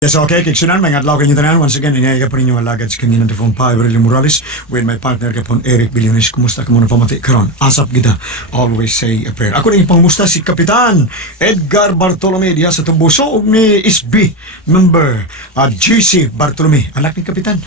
Yes, okay. Kiksunan, may ngadlaw kanyo tanan. Once again, inayay ka po ninyo alagad sa kanina na phone pa, Everly Morales, with my partner ka po, Eric Biliones. Kumusta ka muna pamati karon? Asap kita. Always say a prayer. Ako rin pangumusta si Kapitan Edgar Bartolome diya sa Tubuso ug ni SB member GC Bartolome. Anak ni Kapitan.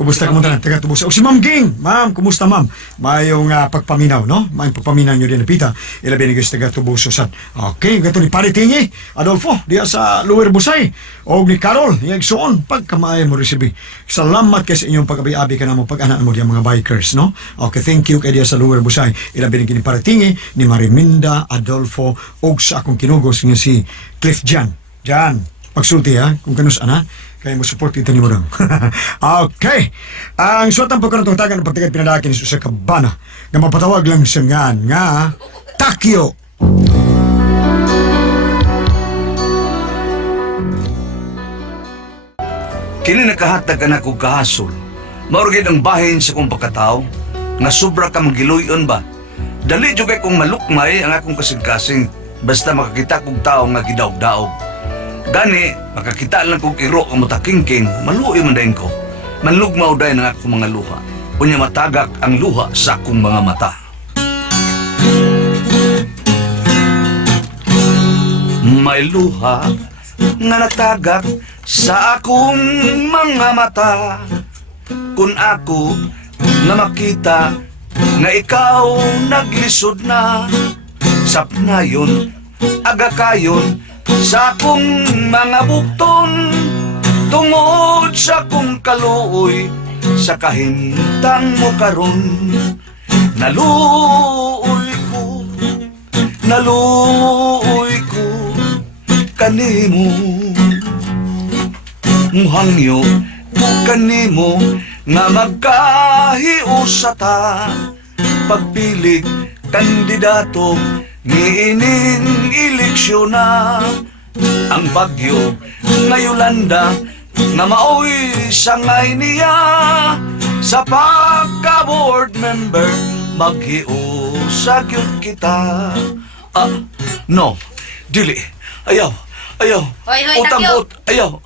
Kumusta ka muna tanan? Taga Tubuso. O si Ma'am Ging. Ma'am, kumusta ma'am? Mayong pagpaminaw, no? Mayong pagpaminaw nyo din na pita. Ilabi ni taga Tubuso sad. Okay, gato ni Paritingi Adolfo diya sa Lower Busay. O ni Carol, yung soon, pagkamaayan mo resibi. Salamat kayo sa inyong pag-abi-abi ka na mo pag-anak mo diyan mga bikers, no? Okay, thank you kay diya sa Lower Busay. Ilabi ni Paratingi, ni Mariminda, Adolfo, o sa akong kinugos nga si Cliff Jan. Jan, pagsulti ha, kung kanus ana, kaya mo support ito ni mo lang. Okay, ang suwatan po ka ng tungtagan ng pagtigad pinadakin sa kabana na mapatawag lang sa nga Takyo. Kini nakahatag ka na kong kahasol. Maurugid ang bahin sa kong pagkatao, nga sobra ka magiluyon ba? Dali jud kay kong malukmay ang akong kasing-kasing, basta makakita kong tao nga gidaog-daog. Gani, makakita lang kong iro ang matakingking, maluoy man dahin ko. Manlugmaw dahin ang akong mga luha. Unya matagak ang luha sa akong mga mata. May luha nga natagak sa akong mga mata. Kung ako na makita nga ikaw naglisod na, sapnayon, agakayon sa akong mga bukton, tungod sa akong kaluoy sa kahintang mo karon. Naluoy ko kanimo, muhangyo kanimo nga magkahiusata, pagpilig kandidato niining eleksyon na. Ang bagyo nga Yolanda nga maoy sangay niya, sa pagka-board member maghiusag yun kita. No, dili, ayaw. Hoy, Utang-ut, ayaw.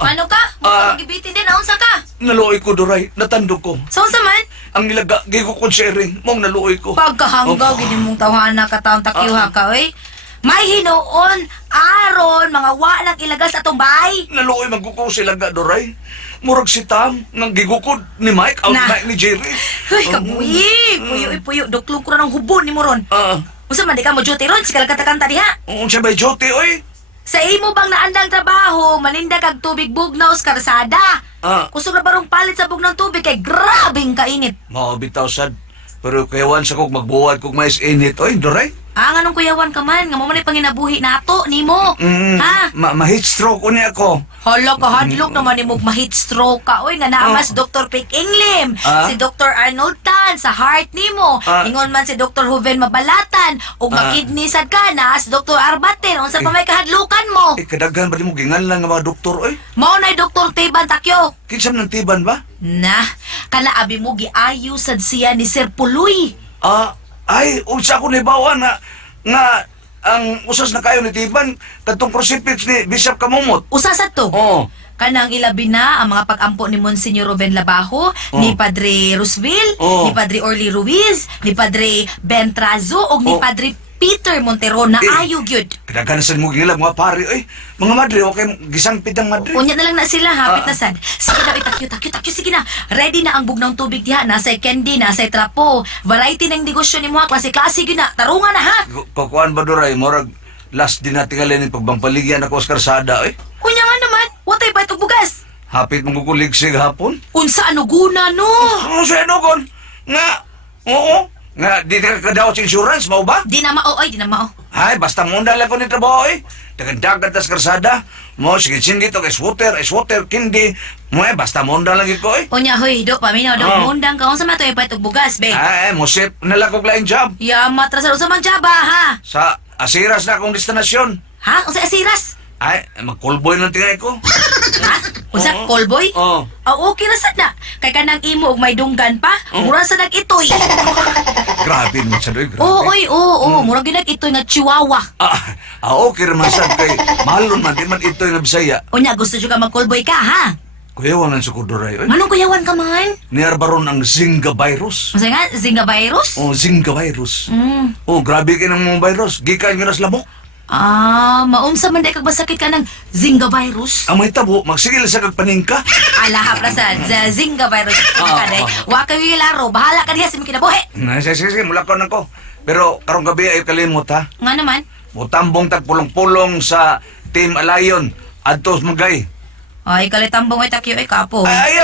Ano ka? Magibitin din, naunsa ka? Naluoy ko, Doray. Natandog ko. So, sa man? Ang nilaga, gigo ko sharing. Mong naluoy ko. Pagkahanggaw, gini mong tawanan ka taong takyuha ka, oy. May hinuon, aron, mga walang ilagas atong bahay. Naluoy magkuko sila ga, Doray. Murag si Tam, nang gigukod ni Mike, out Mike ni Jerry. Uy, kabuyi. Puyo. Duklong ko na ng hubon ni mo ron. Usa man, di ka mo duty ron, sikal kanta-kanta diha. Siya may jote, oy. Sa imo bang naandang trabaho, maninda kag tubig bugnaw sa karsada. Kusog na barong palit sa bugnang tubig kay grabing kainit. Mao bitaw sad. Pero kayawan sa kog magbuwad kog mais init, oy, Doray. Anong kuyawan ka man, nga mo man panginabuhi nato nimo. Ha? Ma-heat stroke ko niya ako. Hala ka hadlok naman ni mo ma-heat stroke ka. Oy, nga naamas Dr. Pick Inglim, si Dr. Arnold Tan sa heart nimo. Ingon man si Dr. Juven Mabalatan ug makidnisad ka na si Dr. Arbatin. Unsa pa may kahadlukan mo? Kadaghan ba di mo ginganlan nga mga doktor, oy? Mao nay Dr. Tiban Takyo. Kinsam ng tiban ba? Na, kana abi mo giayo sad siya ni Sir Puloy. Ay, unsa ko nibawa nga ang usas na kayo ni Tiban kadtong crucifix ni Bishop Kamumot. Usa sad to? Oo. Kanang ilabi na ang mga pag-ampo ni Monsignor Ruben Labajo, ni Padre Roosevelt, ni Padre Orly Ruiz, ni Padre Ben Trazo, o ni Padre Peter Montero na ayog yun. Kinaganasan mo gila mga pari, oy. Mga madre, okay, gisangpid ang madre. Unya na lang na sila, hapit na sad. Sige na, takyo, sige na. Ready na ang bugnang tubig diha, nasa'y candy, nasa'y trapo. Variety ng negosyo ni mo, klase-klase yun na. Tarungan na, ha? Kukuan ba, Doray? Morag, last din natin kalinin pagbampaligyan ako sa karsada, oy. Unya nga naman, watay pa itong bugas. Hapit mong kukuligsig hapon? Unsa ano guna, no? Ano sa enogon? Nga, oo. Nga, di ka kadawat sa insurance, mau ba? Di na mao, oy, di na mao. Ay, basta munda lang ko ni trabaho, eh. Dagan-dagan tas karsada. Mo, sige-sige to, ice water, kindi. Mo, basta munda lang ko, eh. Unya, hoy, do, paminaw, do, mundang ka. Unsa matoy pa itong bugas, be? Ay, musip na lang kong laing job. Yamat, rasal, unsa man jaba, ha? Sa asiras na akong destinasyon. Ha? Unsa asiras? Ay, mag-callboy lang tingay ko. Ha? Unsa, callboy? Oo. Okay na sad na. Kay kanang imo og may dunggan pa, mura sa nag-itoy. Grabe naman siya doy, grabe. Oo, oy, oo, mura gyud nag-itoy nga chihuahua. Okay naman sad kay mahalon man, di man ito yung Bisaya. Unya gusto jud ka mag-callboy ka, ha? Kuyawan ang sukuduray. Manong kuyawan ka man? Niarbaron ang Zika virus. Masa nga, Zika virus? Oh, Zika virus. Mm. Oh, grabe ka ng mga virus. Gikan yun as lamok. Maumsa man day kag basakit ka ng Zika virus? Ang may tabo, magsigil sa kagpaningka. Alahap na sa Zika virus. Ka day. Wa ka laro, bahala ka diha sa mga kinabuhi. Sige, mula ko na ko. Pero karong gabi ay kalimot ha. Nga naman? Mutambong tagpulong-pulong sa Team Alayon. Adtos magay. Ay, kalitambong ay takyo ay kapo. Ay,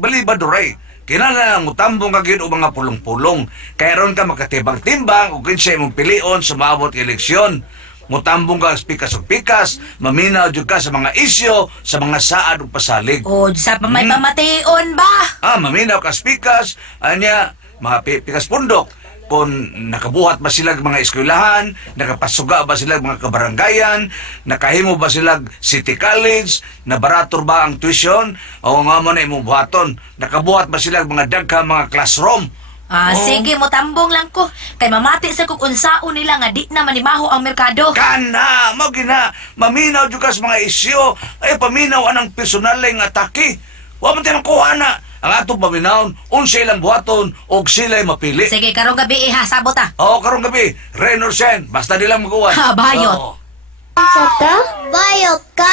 bali ba duray? Kinala mutambong ka gyud og mga pulong-pulong. Kaya ron ka makatimbang-timbang ug kinsay mong pilion sa maabot nga eleksyon. Mutambong ka pikas ug pikas, maminaw jud ka sa mga isyu, sa mga saad ug pasalig. O, sa pa may pamation ba? Maminaw ka sa pikas, anya mga pikas pundok. Kung nakabuhat ba sila mga eskwelahan, nakapasuga ba sila mga kabarangayan, nakahimo ba sila city college, nabarator ba ang tuition, o nga mo na imong buhaton, nakabuhat ba sila mga dagka mga classroom. Sige mo tambong lang ko. Kay mamati sa kung unsaon nila nga di na manimaho ang merkado. Kana, mo gina, maminaw jud ka sa mga isyu, ay paminaw anang personaling atake. Wa man tayo kuha na. Ang atong paminawon, unsay ilang buhaton, o sila'y mapili. Sige, karong gabi sabot ta. Oo, karong gabi, rain or shine, basta nilang magawa. Bayot. Oo. Saka? Bayot ka?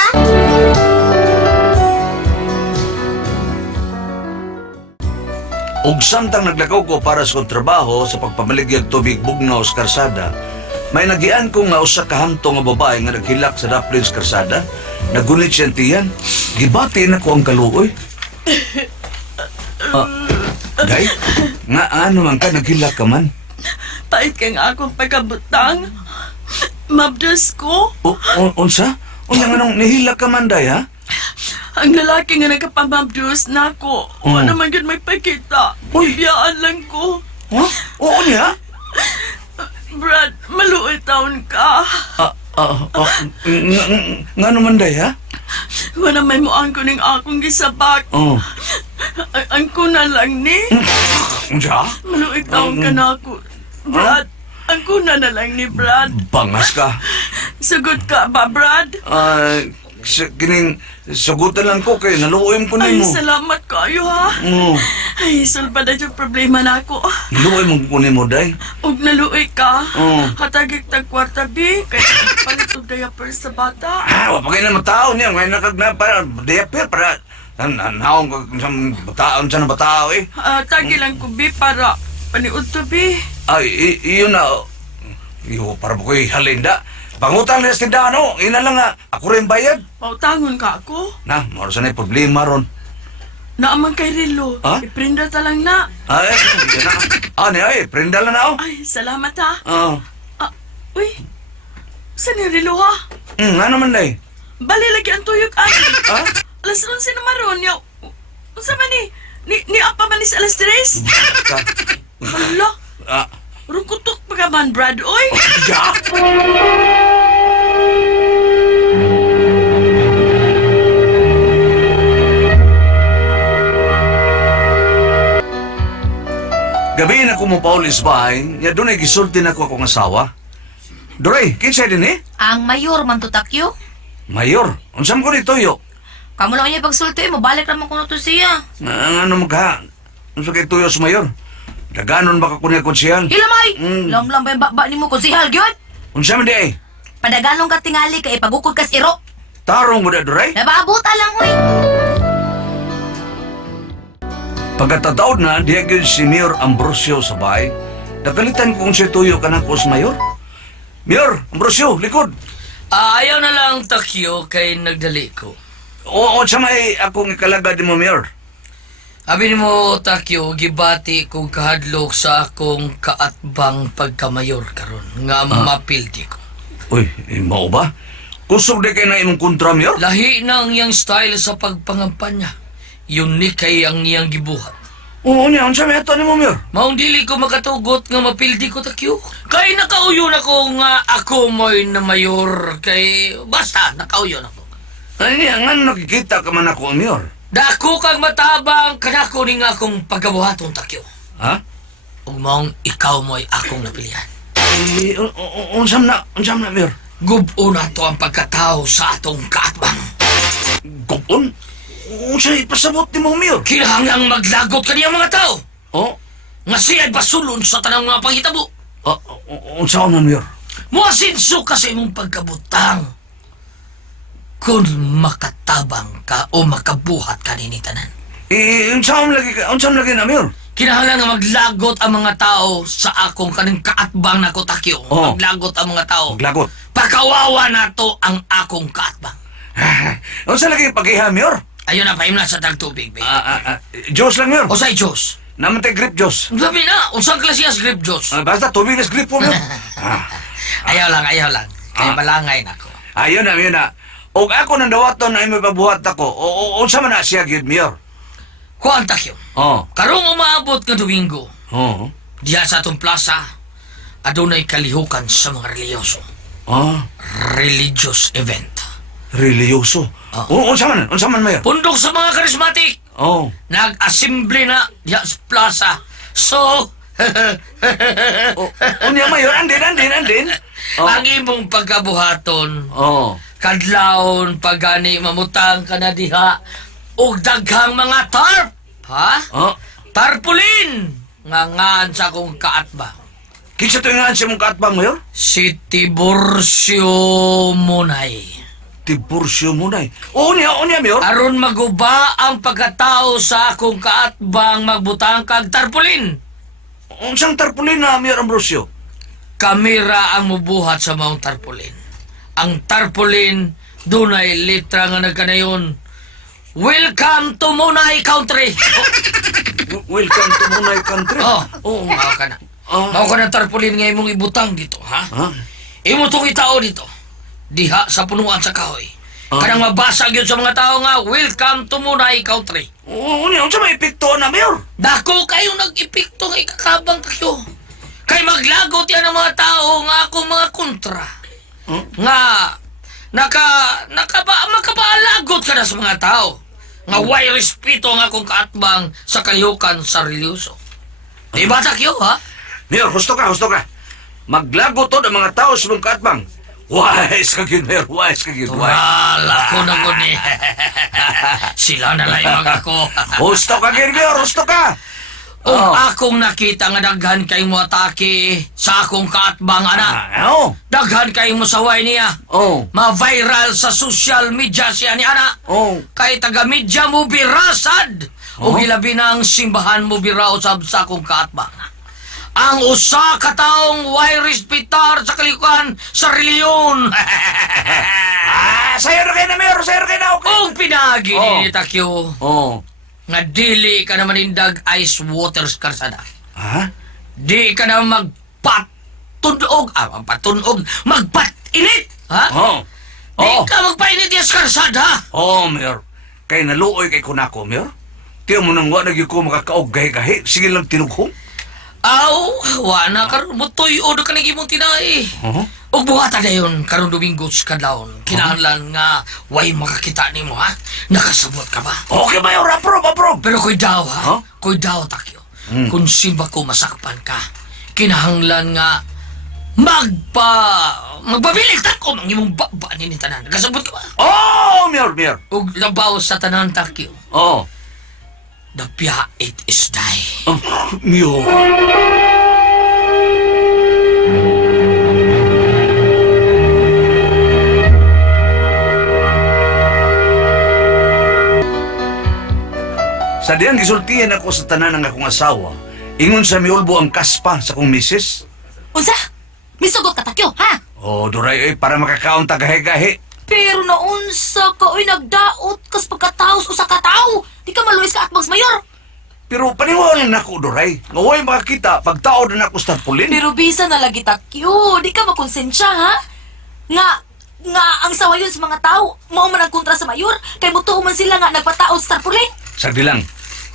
Ug samtang naglakaw ko para sa kong trabaho sa pagpamaligyag tubig bugnaw sa karsada, may nagian ko nga usa ka hamto nga babae nga naghilak sa daplin sa karsada. Nagunit siyang tiyan. Gibati na ko ang kaluoy. Day, nga ano man ka, naghilak ka man. Pait kang akong pagkabutang. Mabdas ko. Unsa? Unya nga nung nihilak ka man, day, ha? Ang lalaki nga nagkapamabdos na ako. Wala naman yun may pakita. Uy. Biyaan lang ko. Ha? Oo niya? Brad, maluoy taon ka. Nga naman, day, ha? Wala may muang ko ning akong gisabak. Oo. Ang kuna lang ni. Unsa? Maluoy taon ka na ako. Brad, ang kuna na lang ni Brad. Bangas ka. Sugod ka ba, Brad? Kining sagutan lang ko kay naluoy ko Ay, nimo. salamat kayo ha. Oo. Ay, sulba na yung problema na ako. Naluoy mo ko nimo, day. Ug naluoy ka, Oo. hatagik tag kwarta bi, kaya palit og diaper sa bata. Wapagay na matao niya. Ngayon nakagna para diaper para naong ko sa bataon sa batao eh. Tagi lang ko bi para paniud to bi. Ay, iyon na. Iyo, para ba ko'y halinda. Pangutang nila sa tindahan, no? Ina lang nga, ako rin bayad. Pautangon ka ako. Na, marasan na yung problema ron. Naamang kay Rilo. Ha? Iprinda ta lang na. Ay, yan na. Ay, prenda lang na ako. Ay, salamat ha. Oo. Uy, saan ni Rilo ha? Ano man, day? Bali lagi ang tuyok ay. Ha? Alas 11 na maron. Yaw. Unsa man ni apa man ni sa alas 3? Hala, rukutok pa ka man, Brad, oy. Ya! Gabi na ko mo paulis bahay, ya doon ay gisulti na ko akong asawa. Doray, kinsay din eh? Ang mayor man to takyo. Mayor, unsam ko nito yo? Kamu lang niya pagsulti mo, balik naman ko na to siya. Ano magha? Unsa kay tuyo sa mayor? Daganon ba ka kunya konsehal? Ilamay! Lam ba yung bakba ni mo kung sihal yun? Unsa man di ay? Padagalong ka tingali kay pagukod kas iro. Tarong mo da doray? Nababuta lang, huy. Pagkatataod na, diya gyud si Mayor Ambrosio sa bahay. Nakalitan kung si tuyo ka na ko sa mayor. Mayor, Ambrosio, likod. Ayaw na lang takyo kay nagdali ko. O sa may akong ikalaga di mo, Mayor. Abi mo takyo, gibati kong kahadlok sa akong kaatbang pagkamayor karon nga mapildi ko. Uy, mao ba? Kusog di kay na imong kontra, Mayor? Lahi na ang iyang style sa pagpangampanya. Yun ni kay ang iyang gibuhat. Oo niya, unsa may ato ni mo, Mayor? Maong dili ko makatugot nga mapildi ko takyo. Kay nakauyo na ko nga ako mo'y na mayor. Kay basta nakauyo na ko. Ay, nga nakikita ka man ako, Mayor. Dako kang matabang kanako ning akong pagkabuhaton takyo. Ha? Ug maong ikaw mo'y akong napilihan. Unsam na, Mayor? Gubo na to ang pagkatao sa atong kaatbang. Gupon? Unsay pasabot ni mo, Mayor? Kinahanglang maglagot kaniyang mga tao. Oh? Nga siya'y basulon sa tanang mga panghitabo. Unsa man, Mayor? Muasinso ka sa imong pagkabutang. Kung makatabang ka o makabuhat ka ninitanan. Unsa man lagi na, Mayor? Kinahanglan nga maglagot ang mga tao sa akong kaning kaatbang na kotakyo. Oh. Maglagot ang mga tao. Maglagot. Pakawawa na to ang akong kaatbang. Unsa lagi pag-iha, Mayor? Ayun na, paimla sa tagtubig, babe. Diyos lang, Mayor. O sa'y Diyos. Naman tayo grip, Diyos. Gabi na, unsang klase ang script Diyos. Basta tubig na grip po, Mayor. Ayaw lang. Kaya malangay na ko. Ayun na. Og ako nang dawaton na imo pabuhat ako. Unsa man na siya, gid, Mayor? Kuan takyo. Oh. Karong umaabot nga Domingo, Oh. diya sa atong plaza, adunay kalihukan sa mga reliyoso. Ah. Religious event. Reliyoso. Unsa man, Mayor? Pundok sa mga charismatic. Oh. Nag-assembly na diya sa plaza. So, Unya, Mayor, andin. Oh. ang imong pagkabuhaton, Oh. kadlawon pagani mamutang ka na diha og daghang mga tarp. Ha? Oh. Tarpulin! Ngangaan sa akong kaatbang. Kinsa to nga si mong kaatbang, Mayor? Si Tiburcio Munay. Tiburcio Munay. Unya, Mayor? Aron maguba ang pagkatao sa akong kaatbang magbutang kag tarpulin. Unsang tarpulin na, Mayor Ambrosio? Kamera ang mubuhat sa maong tarpulin. Ang tarpulin, dunay litra nga nagkanayon. Welcome to Munay Country! Welcome to Munay Country. Oo, mao ka na. Mao ka na tarpulin nga imong ibutang dito, ha? Imo tong itao dito. Diha sa punuan sa kahoy. Kanang mabasag yun sa mga tao nga, welcome to Munay Country. Unya, unsa may epekto na, Mayor? Dako kayo nag-epekto nga ikakabang kayo. Kay maglagot yan ang mga tao nga akong mga kontra. Nga, makabaalagot ka na sa mga tao. Nga way respeto ang akong kaatbang sa kalihukan sa reliyoso. Di ba takyo, ha? Mayor, husto ka. Maglago to ng mga tao sa mong kaatbang. Wise ka yun, Mayor. Wise ka yun. Wala ko na ko ni. Sila na lang yung mga ko. Husto ka yun, Mayor. Husto ka. Kung akong nakita nga daghan kay mo atake sa akong kaatbang, ana. Daghan kay mo saway niya. Ma-viral sa social media siya ni ana. Kay taga-media mo birasad. O gilabi na ang simbahan mo biraw sa akong kaatbang. Ang usa ka taong way respetar sa kalikuan sa reliyon. Sayo na kayo na, Mayor. Sayo na kayo na. Kung pinagi ni Takyo, nga dili ka naman indag ice water karsada. Ha? Di ka na magpatunog, magpatinit, ha? Di ka magpainit yung karsada. Mayor. Kay naluoy kay kunako, Mayor. Tiyo mo nang wala ko makakaog gahi-gahi. Sige lang tinughong. Aw, wana karon mo tuyo do kanang imong tinay. Og buhata dayon karon Domingo sa kadlawon. Kinahanglan nga way makakita nimo, ha? Nakasabot ka ba? Okay, Mayor. Approve. Pero koy daw, ha? Koy daw takyo. Kung simba ko masakpan ka, kinahanglan nga magpabilig tako mang imong baba ni tanan. Nakasabot ka ba? Mayor. Og labaw sa tanan takyo. The pia it is die. Mayor. Sa diyang gisultihan ako sa tanan ng akong asawa, ingon sa miulbo ang kaspa sa kong misis. Unsa? Misugot ka takyo, ha? Duray, para makakaon tagahe-gahe. Pero naunsa ka, oy, nagdaot kas pagkataos usa ka tao. Di ka maluwis ka atbags mayor. Pero paniwala na ako, Duray. Ngaway makakita, pagtao na ako sa tarpulin. Pero bisa na lagi takyo. Di ka makonsensya, ha? Nga ang sawayon sa mga tao, mao man ang kontra sa mayor, kay mutuo man sila nga nagpataod sa tarpulin. Sagdi lang,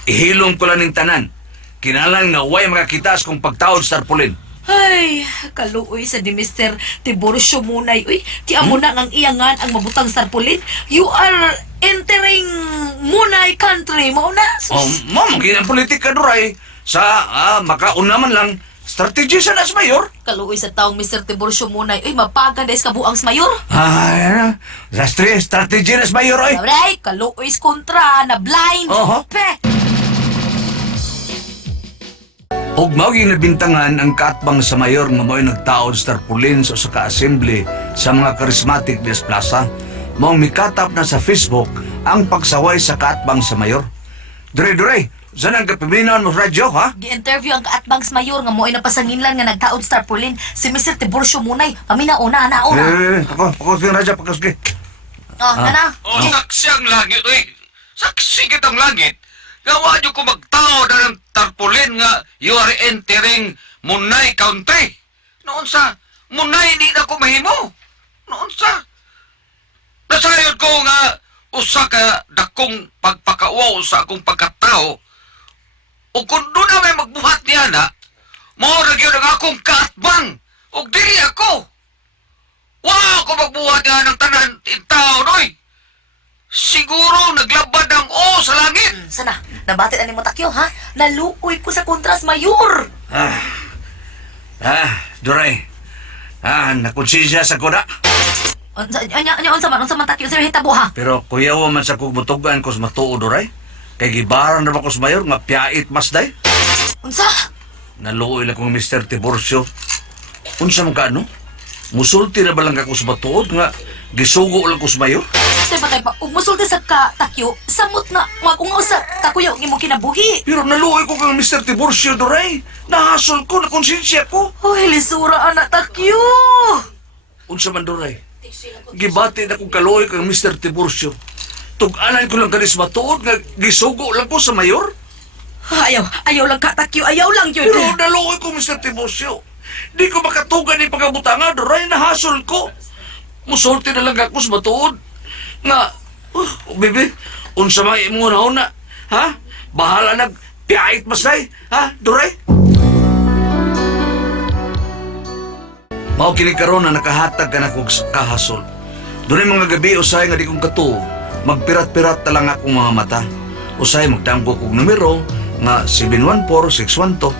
ihilom ko lang ng tanan. Kinalang nga way makakita sa kong pagtao sa tarpulin. Ay, kaluoy sa di Mr. Tiburcio Munay. Uy, ti amo na ang iyangan ang mabutang sarpulin. You are entering Munay country. Mao na. Ma'am, ginang politika duray. Sa makauna man lang, strategy sa nas mayor. Kaluoy sa taong Mr. Tiburcio Munay. Uy, mapagan des kabuang sa mayor. Ay, strategy nas mayor, oy. Alright, kaluoy sa kontra, na blind. Oho. Pe. Og mao ginabintangan ang kaatbang sa mayor nga mo'y nagtaod sa tarpulin sa ka-assembly sa mga charismatic des plaza. Maong mikatap na sa Facebook ang pagsaway sa kaatbang sa mayor. Dire, saan ang kapiminawan mo sa radyo, ha? Gi-interview ang kaatbang sa mayor nga mo'y napasanginlan nga nagtaod sa tarpulin. Si Mr. Tiburcio Munay. Paminauna, nauna. Ako yung radyo, pagkasgi. Nana. O, saksi ang langit, oy. Saksi kitang langit. Gawa niyo ko magtao na ng tarpulin nga you are entering Munay Country. Noon sa Munay hindi na ko mahimo. Noon sa nasayod ko nga usa ka dakong pagpakauaw sa akong pagkatao. O kung doon na may magbuhat niya na, maurag yun ang akong kaatbang. O dili ako. Wow, ako magbuhat niya ng tanan tao, noy. Siguro naglabad ang o sa langit. Sana, nabatit ani mo takyo, ha? Naluoy ko sa kontras mayor. Duray. Nakonsensya sa kuda. Unsa man takyo sir hitabo ha? Pero kuyawa man sa kugbutugan ko sa matuo, Duray. Kay gibaran na ba ko sa mayor nga piyait mas day. Unsa? Naluoy lang kong Mr. Tiburcio. Unsa man ka, ano? Musulti na ba lang ako sa matuod nga gisugo lang ko sa mayor? Sir patay pa, ug musulti sa ka takyo, samot na magungaw sa kakuyaw ng imong kinabuhi. Pero naluoy ko kang Mr. Tiburcio, Duray. Nahasol ko, nakonsensya ko. Uy, lisura anak takyo. Unsa man, Duray? Gibati na kong kaluoy kang Mr. Tiburcio. Tug-anan ko lang kanis matuod nga gisugo lang ko sa mayor. Ayaw lang ka takyo, ayaw lang yun. Pero naluoy ko, Mr. Tiburcio. Di ko makatugan ni pagkabutanga, Duray. Nahasol ko. Musulti na lang ako sa matuod. Nga, bibi, unsa may mo na, ha? Bahala nag piyait masay, ha, Duray? Mao kini karon na nakahatag ka na kog kahasol. Dunay mga gabi usay nga di kong katuog, magpirat-pirat na lang akong mga mata. Usay magdamgo kog numero nga 714612.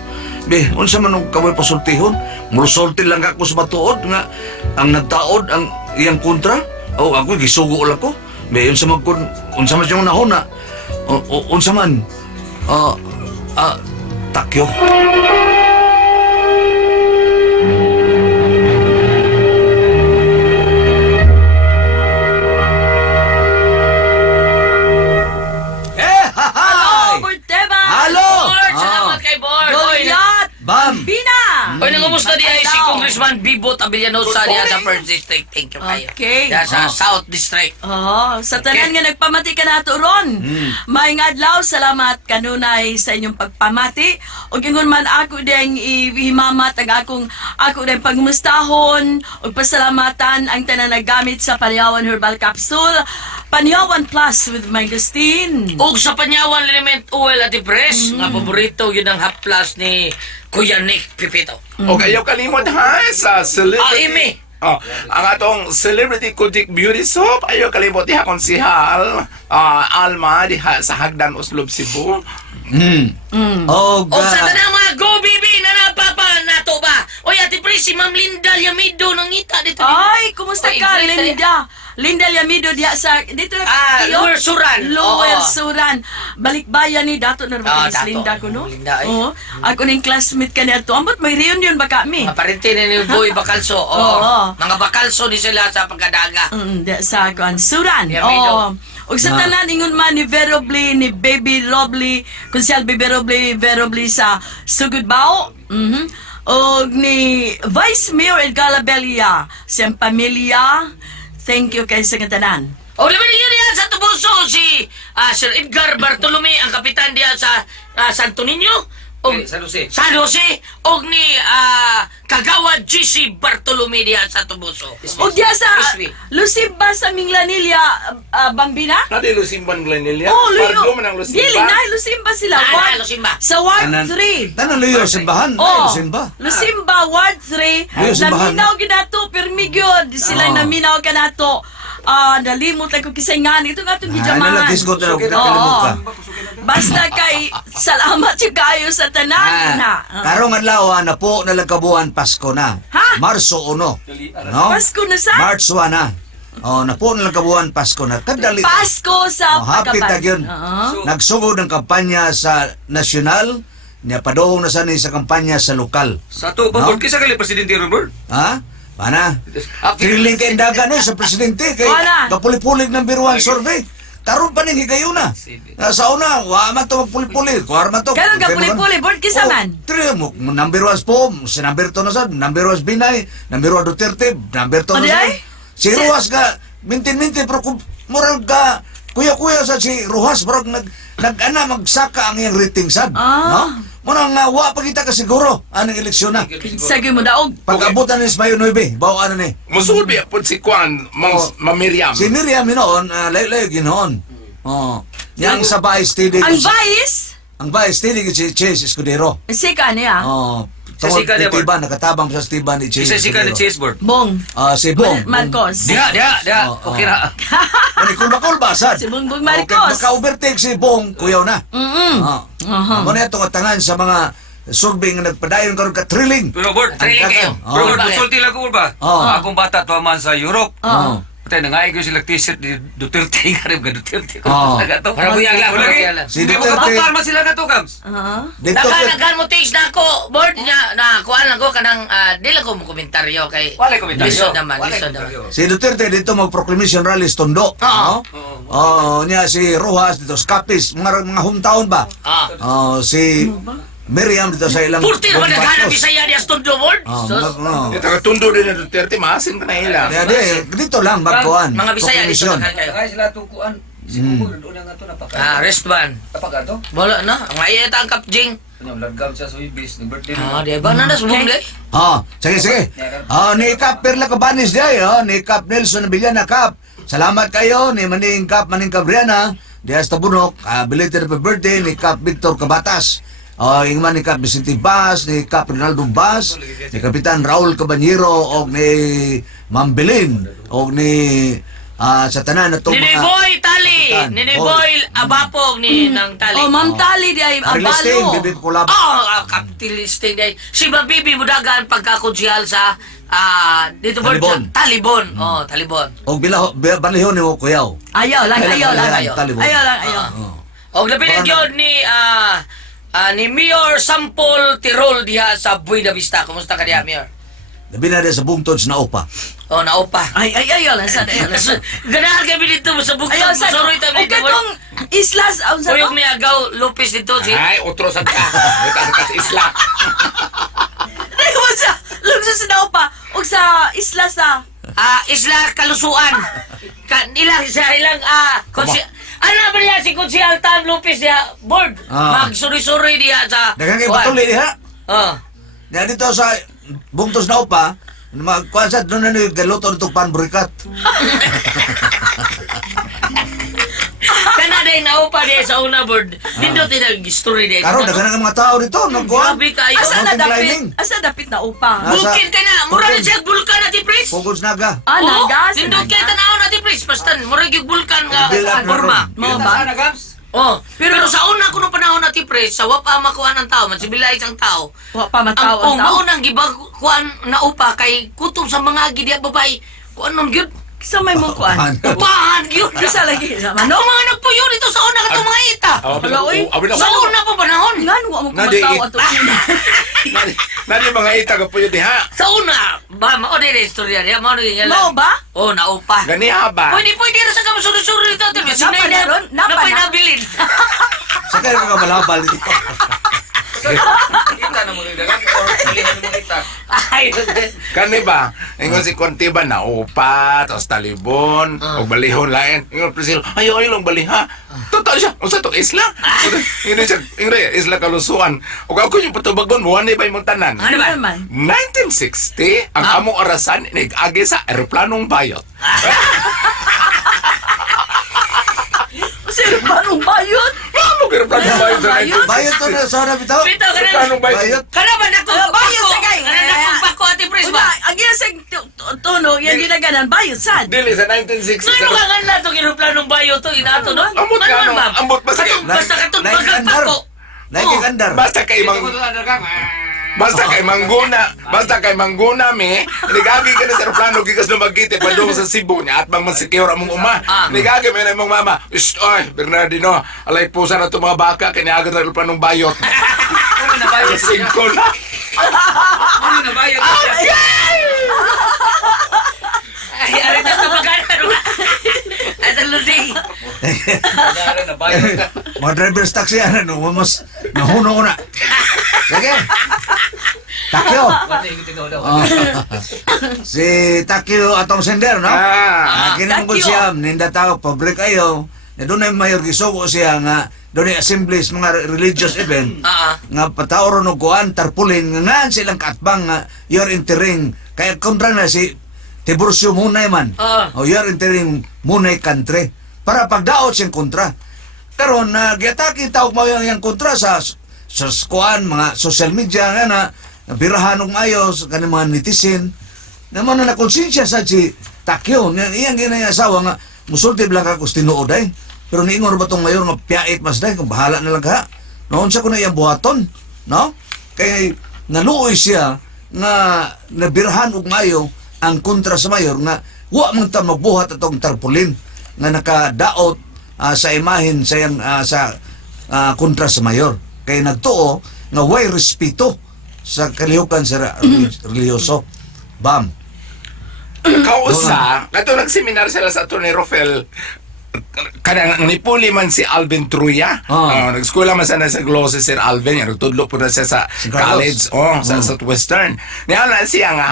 Be, unsa man og kamoy pasultihon? Musulti lang ako sa matuod nga ang nagtaod ang iyang kontra. O ako gisugo lang ko. Be, unsa man siyang nahuna. Unsa man. Takyo. Borteba! Bord, salamat kay Bord. Goliath! Bam! Bina! Oy, nangamusta di ay si Hello. Congressman Bibo Tabillanosa diya sa First District. Thank you kayo. Okay. Diya sa South District. Sa tanan nga nagpamati ka nato ron. Maayong adlaw, salamat kanunay sa inyong pagpamati. O ingon man ako ding ihimamat ako ding pagmustahon o pasalamatan ang tanan nagamit sa Panyawan Herbal Capsule. Panyawan Plus with Mangosteen. Ug sa Panyawan Element Oil at Press, nga paborito yun ang Hap Plus ni Kuya Nick Pipito. O kayo kalimot ha sa celebrity. Imi. Oh, ang atong celebrity Kudik Beauty Soap. Ayo kalimot diha konsihal. Alma diha sa Hagdan Uslob Cebu. Oh, O sa tanang mga go bibi na napapa nato ba? Oy Ate Pres, si Ma'am Linda Yamido nangita dito. Ay, kumusta Oy, ka, great, Linda? Linda Yamido diha sa dito Lower Suran. Lower Oo. Suran. Balikbayan ni Dato na Dato. Linda ko no. Linda, ay. Oo. Ako ning classmate ka niya to. Ambot may reunion ba kami? Aparente ni Boy Bacalso. Oo. Mga Bacalso ni sila sa pagkadaga. Sa kuan Suran. Yamido. Oo. Og sa tanan ingon man ni Verobly, ni Baby Robly, Kunsel Baby Robly sa Sugudbao. Og ni Vice Mayor Edgar Belia, siyang pamilya. Thank you kay sa tanan. O laman niyo diyan sa Tubuso si Sir Edgar Bartolome, ang kapitan diyan sa Santo Niño. O San Jose og ni Kagawad GC Bartolome diha sa Tubuso. O diya sa Iswi. Lusimba sa Minglanilla, Bambina? Nadi Lusimban Glenilla. Oh, Pardo man ang Dili Lusimban. na, Lusimba sila. Ah, Ward- Lusimba. Sa Ward Tanan- 3. Tanan Leo simbahan. Oh, Simba. Lusimba, Ward 3. Ayun, simbahan. Naminaw ginato, permigyod. Sila Oh. naminaw ka nato. Nalimot lang ko kisayngan. Ito nga itong Ay, gijamahan. nalagis ko na Oo. kalimot ka. Basta kay salamat yung kayo sa tanan na. Karong adlaw na po nalagkabuhan Pasko na. Ha? Marso 1. No? Pasko na sa? March 1 na. Oh, na po nalagkabuhan Pasko na. Kadali. Pasko sa Oh, hapit na yun. Oo. Nagsugod ng kampanya sa nasyonal, niya padoong na sana sa kampanya sa lokal. Sa to, No? kisa kali Presidente Robert? Ha? Mana? Triling kay indagan sa presidente kay Wala. kapulipulig ng biruan survey. Karon pa ning higayon na. Sa una, wa man to magpuli-puli. Kuwar man to. Karon ka puli-puli, board kisa man. Tri mo number 1 po, si number 2 na sad, number 1 Binay, number 1 Duterte, number 2 na Ano sad. ay? Si Ruas ka mintin-mintin pero kung murag ka kuya-kuya sa si Ruas murag nag-ana magsaka ang iyang rating sad. No? Murag nga wa pa kita ka siguro anong eleksyon na. Sagi mo daog. Pag-abutan ni Mayo 9, bawa ano ni. Musul biya po si Kwan, Mamiriam. Si Miriam noon, layo-layo ginoon. Oh. Yang sa bahay steady. Ang vice, Ang bahay steady si Chase Escudero. sika niya. Oh. Sa Tungod sika ni niya, Tiban, nakatabang sa Tiban ni Chase Isa si ka Escudero. ni Chessboard. Bong. Si Bong. Marcos. Diha. Oh, Okay na. Ano, kulba-kulba, sad. Si Bongbong Okay, Marcos. maka-overtake si Bong, kuyaw na. Mm-mm. Ano na itong atangan sa mga survey nga nagpadayon karon ka thrilling. Pero Bert, Trailing kayo. Oh. Bert, sulti lang ko ba? Oh. Akong bata to man sa Europe. Oh. Patay nangay ko sila t-shirt ni Duterte, karib ka Duterte. Oh. Nagato. Para buyag lang, para buyag lang. Si Hindi mo Duterte- kapal man sila gato, Kams. Dito Naganagan mo taste na ako, board niya, na kuhaan lang ko kanang, di lang ko mo komentaryo kay... Walay komentaryo. Lisod naman, Walay lisod naman. komentaryo. Si Duterte dito mag-proclamation rally sa Tondo. Oo. Oh, niya si Rojas dito sa Capiz, mga hometown ba? Oh, si Miriam dito sa ilang Purti naman naghanap Marcos. Bisaya niya sa studio, board. Yung taga-tundo din na Duterte, maasin ka na ilang. Dito lang magkuhan. Mga Bisaya dito Proclamation. naghan kayo. Kaya sila tukuan. Siguro doon nga to napaka. Wristband. Napaka to. Wala na, ang ayat ang kapjing. Kanyang lagam siya sa ibis, nag-birthday Di ba na nasubong di? Sige. Ni Kap Perla Cabanis diay, ni Kap Nelson Villana Kap. Salamat kayo ni Maning Cabriana, di hasta bunok, belated happy birthday ni Kap Victor Cabatas. Ingman ni Kap Vicente Bas, ni Kap Ronaldo Bas, ni Kapitan Raul Cabanyero, o ni Ma'am Belin, o ni sa tanan na itong Niniboy Tali! Kapitan. Niniboy Abapog ni nang Tali. Oh, Ma'am Tali di ay Arilisting, abalo. Bibi Kulab. Kaptilisting day. Si Babibi Budagan pagkakonsyal sa dito board Talibon. sa Talibon. Talibon. O balihon ni mo kuyaw. Ayaw lang. Talibon. Og labi na gyud ni Mayor Sampol Tirol diha sa Buena Vista. Kumusta ka diha, Mayor? Labi na din sa bungtod na upa. Naupa. Ayaw lang. Ganahan kami dito sa buktan. Ayaw, sad. Sorry O tabi dito. katong islas, ang sa Uyog ni Agaw Lopez dito si. Ay, otro sa ka. Ito sa isla. Ano sa lungsod sa Naupa o sa isla sa Isla Kalusuan. Ilang ano ba niya si Konsyal Tan Lopez diha board? Magsuri-suri diha sa. Daghang kay patuli diha. Oh. Yan dito sa bungtos na upa, magkuhan sa doon na nyo galuto nitong panburikat. Kana din naupa diha sa una board. Dito tinag story diha. Karon dagan ang mga tao dito, nagkuhan. Grabe kayo. Mountain climbing. asa dapit na upa. Bukid ka na. Mura na siya bulkan na ti Pris. Pugos naga. Nagas. Nindot kaya tanaw na ti Pris. Basta mura yung bulkan nga Bilang forma. Mo ba? Pero sa una kuno panahon na ti Pris, sa wapa makuha ng tao, magsibilay isang tao. Wa pa Ang mataw ang tao. maunang gibakuan na upa kay kutom sa mga gidiya babae. Kuan nung gyud. Sa may mo kuan. Upahan gyud. Isa lagi sa Ano manok. mga nagpuyo dito sa una katong mga ita? Hala, oy. Sa una pa panahon. Ngan wa mo Nadi, kumataw ato. Nadi mga itaga po yun diha. Sa una, ba mao di istorya diya mao ni Mao ba? Oh, naupa. Ganiha ba? Pwede ra sa kamusuri-suri dito. Sinay Napa na ron? Napa Napay na? nabilin. Sa kayo ka malabal dito. Kita na mo rin dalang or palihan mo kita. Ay, Kani ba? Ingon si Conti ba na upa, tapos talibon, o balihon lain. Ingon Priscilla, ayaw lang baliha. Totoo siya, unsa to isla? Ingon siya, isla Kalusuan. O ako yung patubagon, muwan ba yung tanan? Ano ba naman? 1960, ang among orasan, nag-agi sa aeroplanong bayot. Kasi manong bayot. Among aeroplanong bayot sa Bayot? 1960. Bayot to na sa harap ito. Pito, Aeroplanong bayot. Bayot. Kana ba na kung Bayot sa kay. Kana na kung pako, Ate Pris Una, ba? ang iyasang tunog, yan ginaganan, bayot sad. Dili sa 1960. Ngano nga nga na itong inuplanong bayo to, inato no? Ambot ka, no? Ambot ba sige? Basta katong Naik andar. pagkapako. Naik andar. Basta kay mang Basta kay mangguna mi, nigagi ka na sa aeroplano gikas na magkite padung sa Cebu niya at bang masikyor among uma. Nigagi mi na imong mama. Oy, Bernardino, alay pusa na to mga baka kay niagad sa aeroplanong bayot. Ano na bayot siya? Singko na. Ano na bayot siya? Ay, ari ta magkano. Ito luding. Ano na bayot ka? Mga driver's taxi ano, mas nahuno ko na. Sige. Takyo. Ano yung tinaw daw? Si Takyo atong sender, no? Kinamugod Takyo. siya, ninda tao, public ayo. Na doon ay mayor gisugo siya nga, doon ay assemblies, mga religious event, nga patawron o kuan, tarpulin, nga ngaan silang katbang nga, you're entering, kaya kontra na si Tiburcio Munay man. O you're entering Munay country. Para pagdaot siyang kontra. Pero nagyatake tawag mo yung kontra sa kuan, mga social media nga na, birahan ng ayos, kanang mga netizen, naman na nakonsensya sa si Takyo, iyang ginayasawa nga, musulti lang ka kung tinuod ay, pero niingon ba itong mayor nga piyait mas day, kung bahala na lang ka, noon siya ko na iyang buhaton, no? Kaya naluoy siya nga nabirahan og mayo ang kontra sa mayor nga wa man ta magbuhat atong tarpulin nga nakadaot sa imahin sa iyang kontra sa mayor. Kaya nagtuo nga way respeto sa kalihukan sa religyoso. Bam. Kausa, kato nagseminar sila sa Atty. Rofel, kanang nipuli man si Alvin Truya. Nag-eskwela man sana sa Gloss si Sir Alvin. Nagtudlo po na siya sa college. Sa Southwestern. Niala siya nga,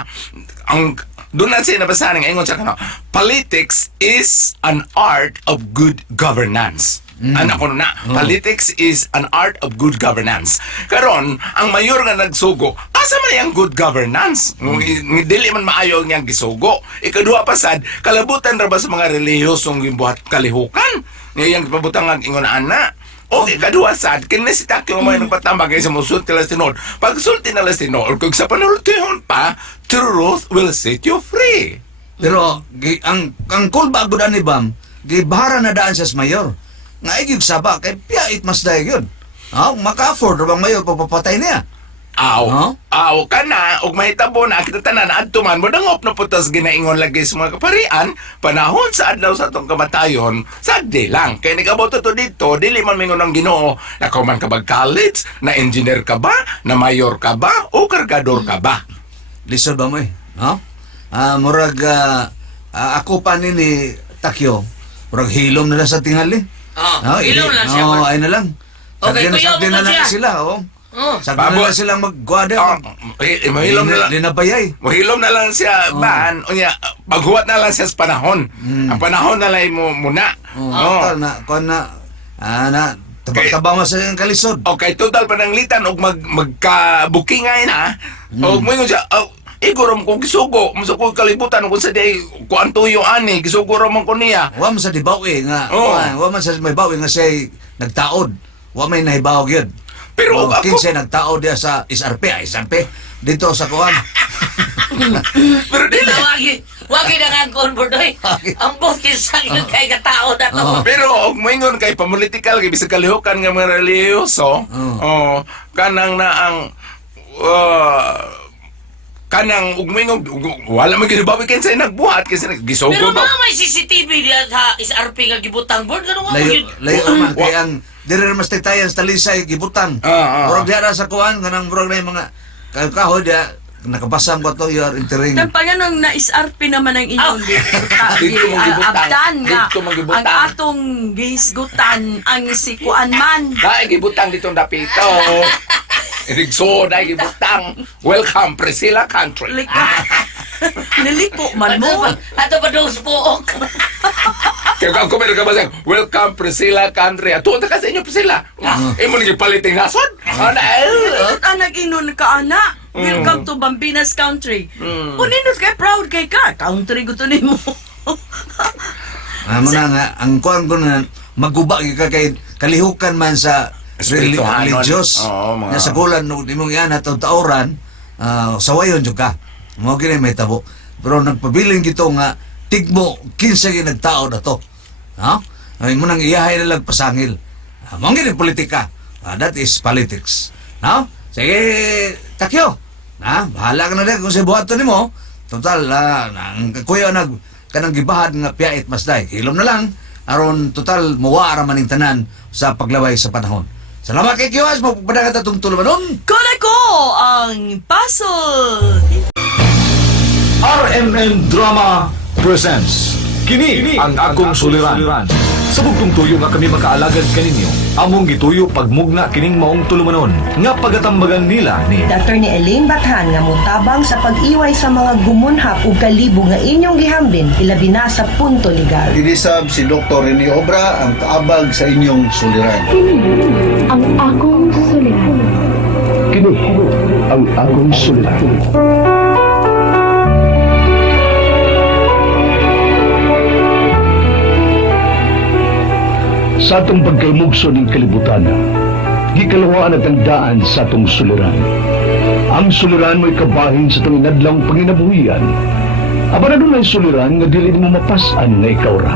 doon na siya nabasahan ng ingon siya politics is an art of good governance. Anak ko na, politics is an art of good governance. Karon, ang mayor nga nagsugo, asa man yung good governance? Dili man maayo niyang gisugo. Ikaduha pa sad, kalabutan ra ba sa mga relihiyosong gimbuhat kalihukan? Ngayang pabutang ang ingon ana. O ikaduha sad, kini si Takyo mo yung patambag sa musulti na tinod. Pag sulti na tinod, kung sa panultihon pa, truth will set you free. Pero ang kulba gud ani Bam, gibahara na daan siya sa mayor. Nga igig saba kay piyait mas daig yun. Maka-afford bang mayor papapatay niya? Aw ka na, ug mahitabo na kita tanan adto man mo dangop na putas ginaingon lagi sa mga kaparian, panahon sa adlaw sa atong kamatayon, sagdi lang. Kay nagabot to dito, dili man mingon ang Ginoo, nakaman ka ba college, na engineer ka ba, na mayor ka ba, o kargador ka ba? Lisod ba mo eh? No? Murag ako pa ni Takyo, murag hilom na lang sa tingali. Ilong lang siya. Ay na lang. Okay, Sagdi na lang siya. sila, Sagdi na lang silang magguada. Mahilom na lang. Linabayay. Mahilom na lang siya, ban, unya, paghuwat na lang siya sa panahon. Ang panahon na lang mo muna. Tabang-tabang sa iyang kalisod. Okay, total pananglitan og magka-bookingay na. Og mo siya, iguro mo kung gisugo, musuko kalibutan kung sa day kuan tuyo ani, gisugo ra man ko niya. Wa man sa dibawi nga, wa man sa may bawi nga siya nagtaod. Wa may nahibawag yun. Pero ako, kinsay nagtaod diya sa SRP dito sa kuan. pero dili. Wagi na nga ang convert oy. Ang bukis sa kay katao na to. Pero og moingon kay pamulitikal kay bisag kalihukan nga mga relihiyoso, kanang na ang kanang ugmingog wala man ginabawi kinsa nagbuhat kinsa naggisogo Pero ba. mga may CCTV diya sa SRP nga gibutang board ganun nga Layo man kay ang dire mas taytayan sa talisay gibutang. Murag diara sa kuan kanang murag na yung mga kahoy dia nakabasang ko to, you are entering. Tampagan nung na-SRP naman ang inyong abdan nga. Ang atong gisgutan ang si Kuan man. Dai gibutang ditong dapito. Inigsoda, ibutang. Welcome, Priscilla Country. Niliko man mo. Ato pa doon sa buok. Kaya kung meron ka ba sa'yo, welcome, Priscilla Country. Ato, ka sa inyo, Priscilla. Imo nang ipaliting nason? Anak inon ka, anak. Welcome to Bambinas Country. Uninos kay proud kay ka. Country gusto ni mo. Mo na nga, ang kuwan ko na maguba ka kay kalihukan man sa Espirituhanon. religious. Oo, mga- Nga sa kulan, nung imong yan atong tauran, sawayon dyan ka. Mo kini may tabo. Pero nagpabiling gito nga, tigmo, kinsa yung nagtao na to. Ha? Ay mo nang iyahay na lang pasangil. Mo kini politika. That is politics. No? Sige, takyo. Bahala ka na rin kung si buhato ni mo. Total, ang kuya kanang gibahad nga piyait masday. Hilom na lang. Aron total, muwaara maning tanan sa paglaway sa panahon. Salamat kay Kiwas. Magpapadagat atong tulumanon. Kala ko ang paso. RMN Drama presents Kini ang akong suliran. Sa bugtong tuyo nga kami makaalagad kaninyo, among gituyo pagmugna kining maong tulumanon nga pagatambagan nila ni Dr. ni Elaine Bathan nga mutabang sa pag-iway sa mga gumunhap ug kalibo nga inyong gihambin ilabi na sa punto legal. Dinisab si Dr. Rene Obra ang kaabag sa inyong suliran. Ang akong suliran. Kini ang akong suliran. Sa atong pagkaymugso ng kalibutan, gikalawaan at ang daan sa atong suliran. Ang suliran mo'y kabahin sa itong inadlang panginabuhian. Aba na doon ay suliran nga dili mo mapasan nga ikaw ra.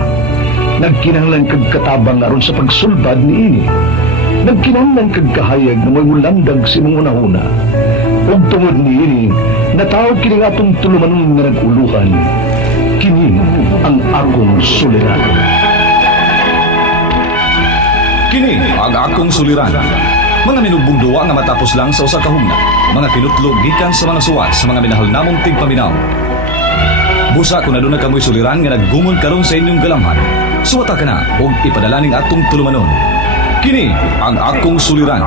Nagkinahanglan kag katabang aron sa pagsulbad ni ini. Nagkinahanglan kag kahayag na may ulandag sa imong unahuna. Ug tungod ni ini, natawag kini nga atong tulumanon nga nag-uluhan. Kini ang akong suliran. Kini ang akong suliran. Mga minugbong duwa nga matapos lang sa usa ka hugna. Mga kinutlog gikan sa mga suwat sa mga minahal namong tigpaminaw. Busa kung aduna kamoy suliran nga naggumon karon sa inyong galamhan. Suwata ka na ug ipadala ning atong tulumanon. Kini ang akong suliran.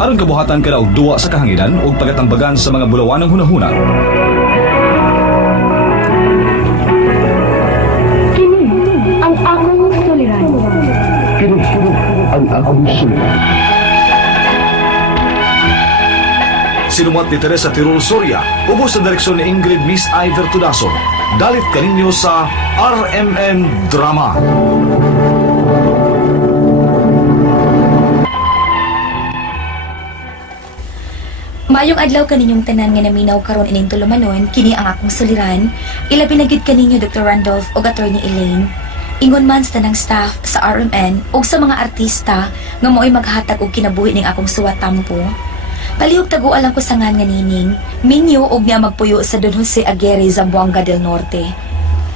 Aron kabuhatan ka na og duwa sa kahanginan ug pagatambagan sa mga bulawanong hunahuna. Kini ang akong suliran. Kini ang akong suliran. Sinumat ni Teresa Tirul Soria, ubos sa direksyon ni Ingrid Miss Iver Tudaso. Dalit kaninyo sa RMN Drama. Mayong adlaw kaninyong tanan nga naminaw karon ining tulumanon, kini ang akong suliran. Ilabi na gid kaninyo Dr. Randolph o Attorney Elaine. Ingon man sa tanang staff sa RMN ug sa mga artista nga mo'y maghatag og kinabuhi ning akong suwat tampo. Palihog taguan lang ko sa ngan nga nining, minyo og niya magpuyo sa Don Jose Aguirre, Zamboanga del Norte.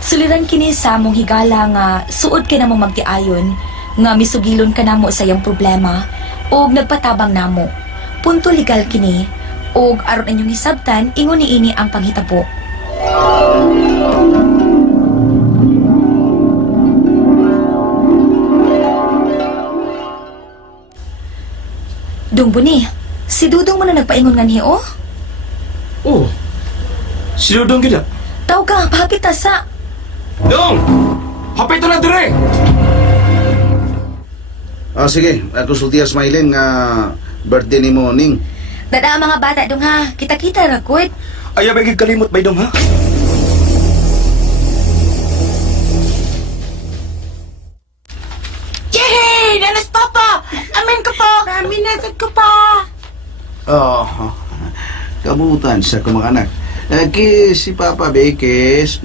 Suliran kini sa among higala nga suod ka namong magtiayon, nga misugilon ka namo sa iyang problema, og nagpatabang namo. Punto legal kini, og aron inyong hisabtan, ingon niini ang panghitabo. Dungbo ni, si Dudong mo na nagpaingon nga niyo, oh? Oh, si Dudong gila. Tawag ka, pakita sa... Dong! Hapit na dire! Sige, ako sultiya smiling nga birthday ni mo ning. Dada ang mga bata dong ha, kita-kita rakod. Ayaw ba kalimot ba Dong ha? Yehey! Nanas Papa! Amin ko po! Aminasad ko pa! Kabutan sa kumang anak. Si Papa Bekes.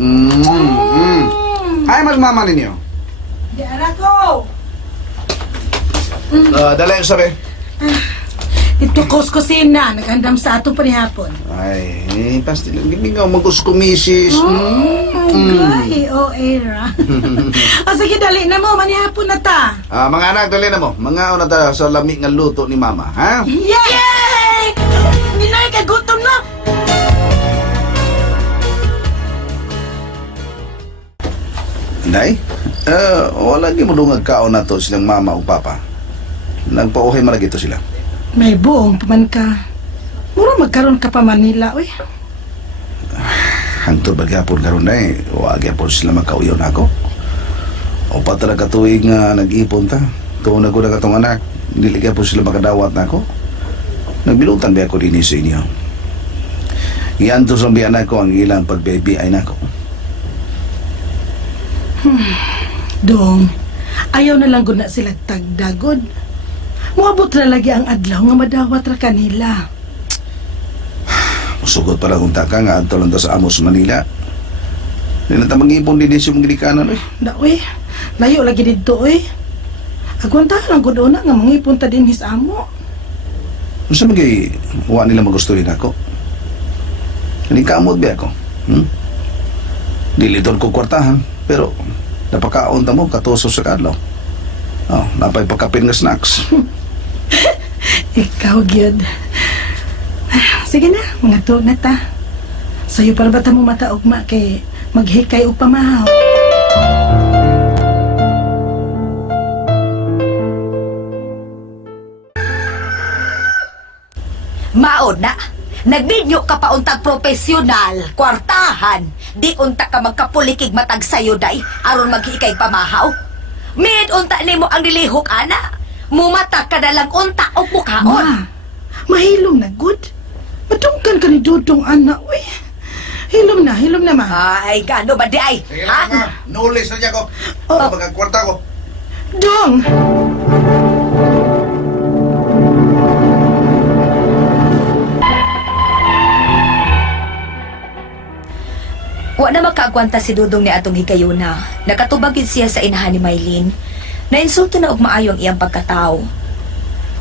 Ay, mas mama ninyo. Di anak ko. Dala yung sabi. Ito kuskusina, nagandam sa ato panihapon. Ay, pasti lang. Hindi nga magkuskumisis. Ay, era. O sige, dali na mo, manihapon na ta. Mga anak, dali na mo. Mga una ta sa lami nga luto ni Mama, ha? Yay! Ninay, kagutom na! Nay, wala di mo dungag kaon na to silang Mama o Papa. Nagpauhay malagi to sila. May buong paman ka. Mura magkaroon ka pa Manila, uy. Hangtod bagyapon karon na wag gyapon sila makauyaw na ako. O pa talaga tuig nga nag-ipon ta. Tuon na ko na katong anak, dili gyapon sila makadawat na ako. Nagbilutan ba ako din sa inyo? Iyan to sa anak ko ang ilang pag-baby ay nako. Dong, ayaw na lang gud na sila tagdagod. Muabot na lagi ang adlaw nga madawat ra kanila. Sugot pala kung taka nga adto lang ta sa Amos, Manila. Di na ta mag-ipon din sa mga ginikanan Da, uy. Layo lagi dito, uy. Agwanta lang gud una nga mangipon ta din his amo. Unsa magay wa nila magustuhin ako? Kaning kamot ba ako? Dili doon ko kwartahan, pero napakaon ta mo katuso sa kadlaw. Oh, napay pakapin nga snacks. Ikaw, gyud. Sige na, mga tuog na ta. Sa'yo para ba ta mo mataugma kay maghikay o pamahaw? Maod na. Nagbidyo ka pa untag profesional, kwartahan. Di unta ka magkapulikig matag sayo day, aron maghikay pamahaw. Mid unta nimo ang nilihok ana. Mumata ka na lang unta o mukhaon. Ma, mahilom na, good. Matungkan ka ni Dudong, anak, uy. Hilom na, ma. Ay, gano ba di ay? Ha? Nulis na niya ko. Oh. Magkakwarta ko. Dong! Wa na makaagwanta si Dudong ni atong higayuna. Nakatubagin siya sa inahan ni Maylin. Nainsulto na og maayo ang iyang pagkatao.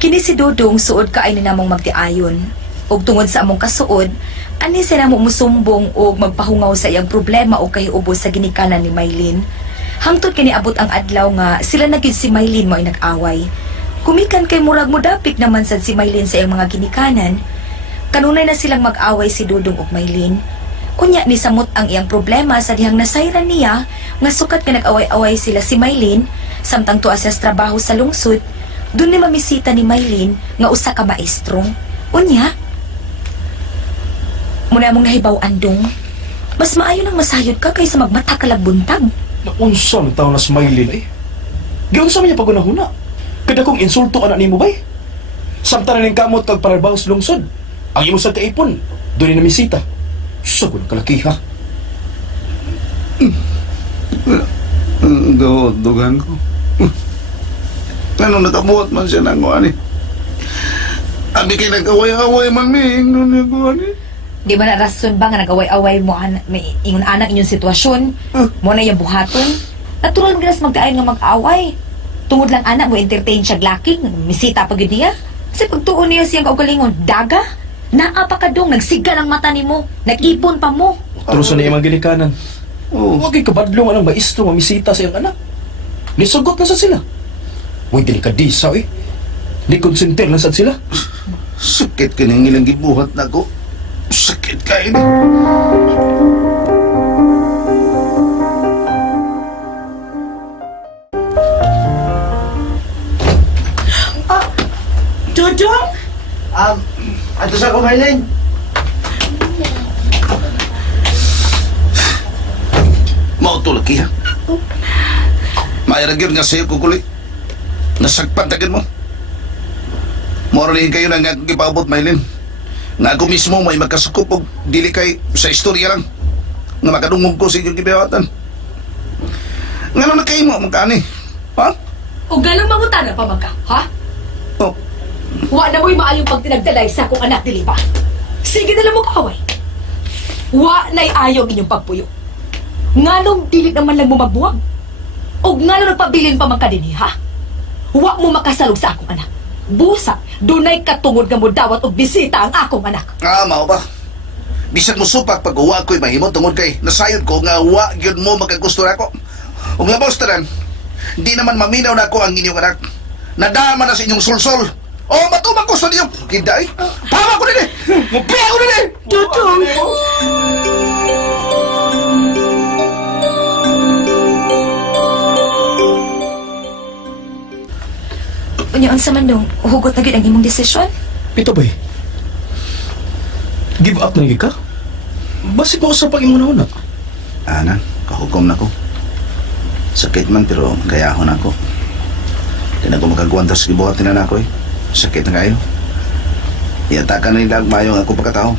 Kini si Dudong suod kaay ni namong magtiayon. Og tungod sa among kasuod, ani sila mo musumbong og magpahungaw sa iyang problema o kay ubos sa ginikanan ni Maylin. Hangtod kini abot ang adlaw nga sila na gyud si Maylin mo ay nag-away. Kumikan kay murag modapik naman sad si Maylin sa iyang mga ginikanan. Kanunay na silang mag-away si Dudong ug Maylin. Unya ni samot ang iyang problema sa dihang nasayran niya nga sukat nga nag-away-away sila si Maylin samtang tuwa siya sa trabaho sa lungsod. Doon ni mamisita ni Maylin nga usa ka maestro. Unya, muna mong nahibaw andong, mas maayo nang masayod ka kaysa magmata ka buntag. Naunsa ng tao na si Maylin eh. Giunsa man niya pagunahuna. Kada kong insulto anak ni mo bay. Samtang ning kamot kag parabaw sa lungsod. Ang imo sa kaipon, doon ni namisita. Sa ko ng kalakiha. Dugan ko. Ano nakabuhat man siya ng kuhan eh. Abi kayo nag-away-away man may ingon niya kuhan eh. Di ba na rason ba nga nag-away-away mo may ingon anak inyong sitwasyon? Mo na yung buhaton? Natural nga magdaayon nga mag-away. Tungod lang anak mo entertain siya glaking, misita pag yun niya. Kasi pagtuon niya siyang kaugalingon, daga? Naapakadong, nagsiga ng mata ni mo. Nag-ipon pa mo. Truso na yung mga ginikanan. Huwag kayo kabadlong anong maestro mamisita sa iyong anak. Nisugot na sa sila. Huwag delikadisa eh. Ni konsenter na sa sila. Sakit ka nang ilang gibuhat na ko. Sakit ka ini. Dudong? Ato sa kumailin. Mao to laki ha. Mayaragir nga sa'yo kukulit. Nasagpan tagin mo. Moralihin kayo na nga kipaabot, Maylin. Nga ako mismo may magkasukup o dili kay sa istorya lang. Nga makadungog ko sa inyong kibiyawatan. Nga na kayo mo, magkani. Ha? O ganun mabutan na pa magka, ha? Oh. Wa na mo'y maayong pagtinagdalay sa akong anak dili pa. Sige na lang mo kaway. Wa na'y ayaw inyong pagpuyo. Nganong dili naman lang mo magbuwag. O nganong nagpabilin pa magkadini, ha? Wa mo makasalog sa akong anak. Busa, dunay katungod nga mo dawat og bisita ang akong anak. Mao ba? Bisan mo supak pag uwa ko'y mahimo tungod kay nasayod ko nga wa gyud mo magkagusto nako. Ug labaw tanan, di naman maminaw na ako ang inyong anak. Nadama na sa inyong sulsol. O matubang gusto ninyo. Kinday. Tama ko din eh. Mupiya ko din eh. Dudong! Unya ang samandong, hugot na gyud ang imong desisyon? Pito bay. Give up na ka? Basig mo sa pag-imunahuna. Ana, kahukom na ko. Sakit man pero gayahon ako. Di na ko makagwanta sa gibuhatin na ako eh. Sakit na kayo. Iatakan na nila mayo nga ako pagkatao.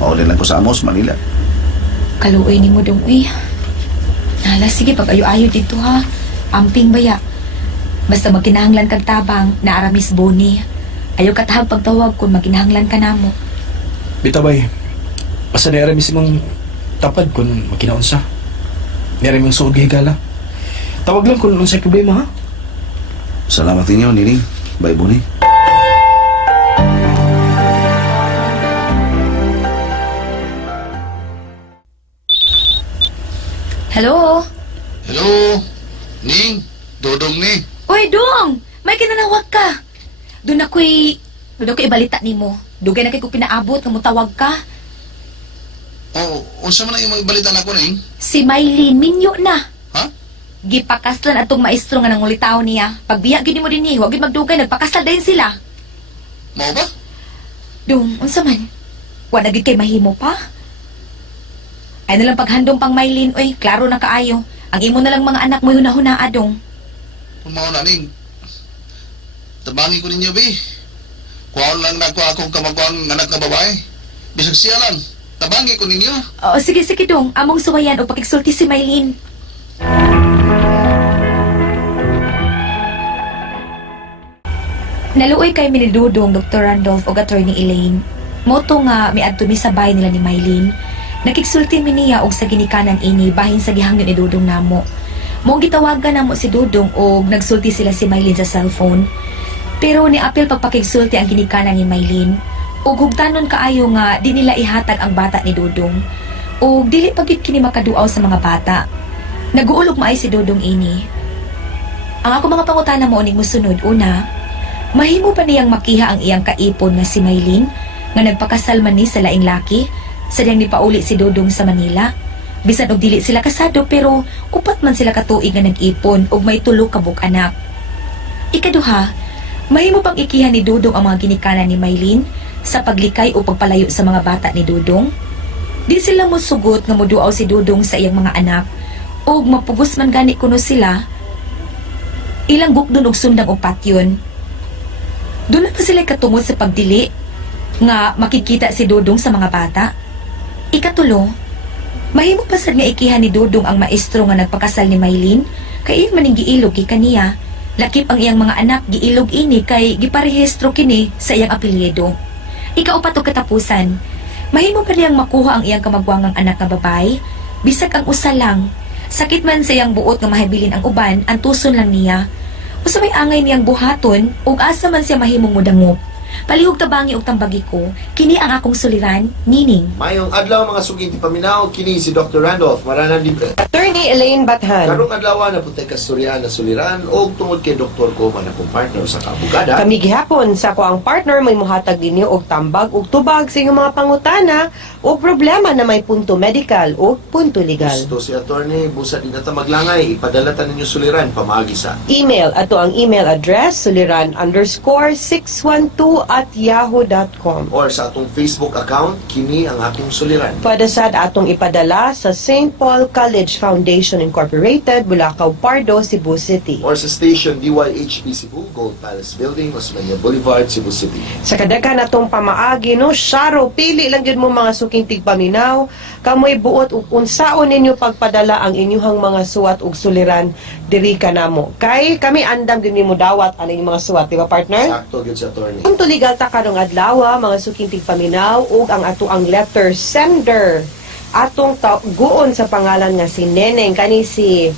Maulin lang ko sa Amos, Manila. Kaluoy ni mo dong, uy. Nala, sige, pag-ayo-ayo dito, ha. Amping baya. Basta magkinahanglan kag tabang, naara Miss Bonnie. Ayaw katahag pagtawag kung magkinahanglan ka na mo. Bitabay, basta naira misimong tapad kung magkinaunsa. Naira mong suod higala. Tawag lang kung unsay problema, ha? Salamat ninyo, Nining. Bye, Bonnie. Hello? Hello? Ning? Dodong ni? Uy, Dong! May kinanawag ka. Doon ako'y ibalita ni mo. Dugay na kay ko pinaabot nga mo tawag ka. Oh, unsa man ang imong balita nako, Ning? Si Maylin, minyo na. Ha? Gipakaslan atong maestro nga nangulitaw niya. Pagbiya gini mo din ni, huwag gid magdugay, nagpakasal din sila. Mao ba? Dong, unsa man? Wa na gid kay mahimo pa? Ay nalang paghandom pang Maylin, oy, klaro na kaayo. Ang imo na lang mga anak mo hunahunaa, Dong. Kung mao na, Ning. Tabangi ko ninyo, Bi. Kuhaon lang na ko akong kamagwang anak na babae. Bisag siya lang. Tabangi ko ninyo. Oo, sige, sige, Dong. Among suwayan o pakigsulti si Maylin. Naluoy kay minidudong Dr. Randolph o Attorney Elaine. Moto nga miadto mi sa bahay nila ni Maylin. Nakigsulti mi niya og sa ginikanan ini bahin sa gihangyon ni Dudong namo. Mong gitawagan namo si Dudong og nagsulti sila si Maylin sa cellphone. Pero ni apil pagpakigsulti ang ginikanan ni Maylin. Ug hugtanon kaayo nga di nila ihatag ang bata ni Dudong. Ug dili pa gid kini makaduaw sa mga bata. Naguulog maay si Dudong ini. Ang ako mga pangutana mo uning mosunod una, mahimo pa niyang makiha ang iyang kaipon nga si Maylin nga nagpakasal man ni sa laing laki, sadyang nipauli si Dudong sa Manila. Bisan og dili sila kasado pero upat man sila katuig nga nag-ipon ug may tulo ka bug-anak. Ikaduha, mahimo pang ikihan ni Dudong ang mga ginikanan ni Maylin sa paglikay o pagpalayo sa mga bata ni Dudong. Di sila mosugot nga moduaw si Dudong sa iyang mga anak ug mapugos man gani kuno sila. Ilang gukdon og sundang og patyon. Doon na pa sila katungod sa pagdili nga makikita si Dudong sa mga bata. Ikatulo, mahimo pa sad nga ikihan ni Dudong ang maestro nga nagpakasal ni Maylin kay iya maning giilog kaniya. Lakip ang iyang mga anak giilog ini kay giparehistro kini sa iyang apelyido. Ikaupat og katapusan, mahimo pa niyang makuha ang iyang kamagwangang anak nga babae bisag ang usa lang. Sakit man sa iyang buot nga mahabilin ang uban, ang tuson lang niya. Usa may angay niyang buhaton ug asa man siya mahimong mudangop. Palihog tabangi og tambagi ko, kini ang akong suliran, Nining. Mayong adlaw mga suging paminaw, kini si Dr. Randolph, Maranan Libre. Attorney Elaine Bathan. Karong adlaw na putay kastorya na suliran o tungod kay Dr. ko man akong partner sa kabugada. Kami gihapon sa ko ang partner may muhatag dinyo og tambag ug tubag sa inyong mga pangutana o problema na may punto medical o punto legal. Gusto si attorney, busa din nata maglangay, ipadala ta ninyo suliran pamaagi sa Email, ato ang email address suliran_612@yahoo.com. or sa atong Facebook account, kini ang akong suliran. Pwede sad atong ipadala sa St. Paul College Foundation Incorporated, Bulacau, Pardo, Cebu City. Or sa station DYHP Cebu, Gold Palace Building, Osmeña Boulevard, Cebu City. Sa kadaghan atong pamaagi no, syaro pili lang gyud mo mga suking tigpaminaw, kamoy buot ug unsaon ninyo pagpadala ang inyong mga suwat ug suliran diri kanamo. Kay kami andam gyud nimo dawat ang inyong mga suwat, di ba partner? Sakto gyud si attorney. Punto legal ta karong adlaw, mga suking tigpaminaw ug ang ato ang letter sender. Atong guon sa pangalan nga si Neneng, kani si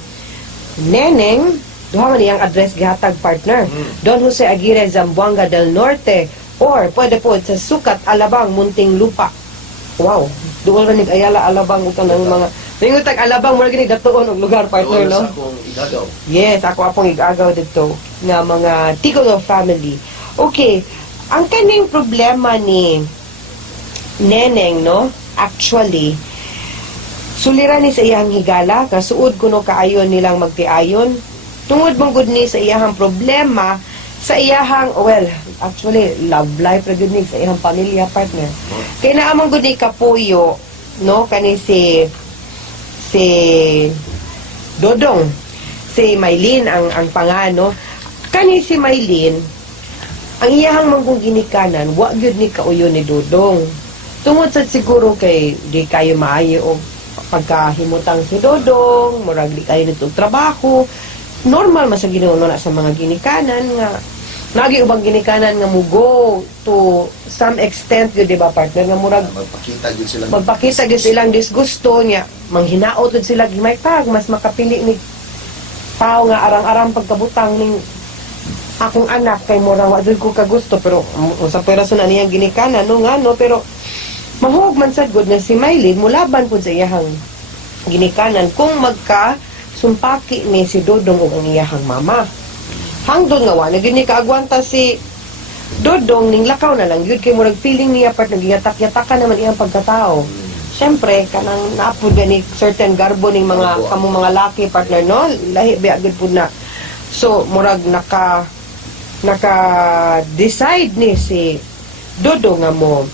Neneng, duha man iyang address gihatag partner. Don Jose Aguirre, Zamboanga del Norte, or pwede po sa Sukat, Alabang, Muntinlupa. Wow, doon man Ayala, Alabang, ito ng mga ringutag Alabang, mula gini datuon og lugar partner, no? Yes, ako apong igagaw dito nga mga Tigolo family. Okay, ang kaning problema ni Neneng, no? Actually, suliran ni sa iyang higala, kasuod kuno kaayon nilang magtiayon. Tungod mong gud ni sa iyang problema sa iyahang, well, actually, love life ra gyud ni sa iyang pamilya partner. Kaya naamang gud ni kapuyo, no, kani si Dodong, si Maylin ang pangano. Kani si Maylin, ang iyahang manggong ginikanan, wa gyud ni kauyo ni Dodong. Tungod sa siguro kay di kayo maayo og pagkahimutang si Dodong, murag di kayo nito trabaho. Normal man sa ginuno na sa mga ginikanan nga nagi ubang ginikanan nga mugo to some extent gyud, di ba partner, nga murag magpakita gyud silang disgusto niya, manghinaot gyud sila gimay pag mas makapili ni tao nga arang-arang pagkabutang ning akong anak kay murang wa gyud ko kagusto, pero sa perason na niyang ginikanan no nga no, pero mahug man sad gud nga si Maylin mulaban pud sa iyahang ginikanan kung magka sumpaki ni si Dodong ug ang iyahang mama. Hangtod nga wa na gyud ni kaagwanta si Dodong, ning lakaw na lang gyud kay murag feeling niya part nagiyatak-yatakan naman iyang pagkatao. Syempre kanang naapod gani certain garbo ning mga kamong mga laki partner no, lahi ba gyud pud na. So murag naka decide ni si Dodong nga mo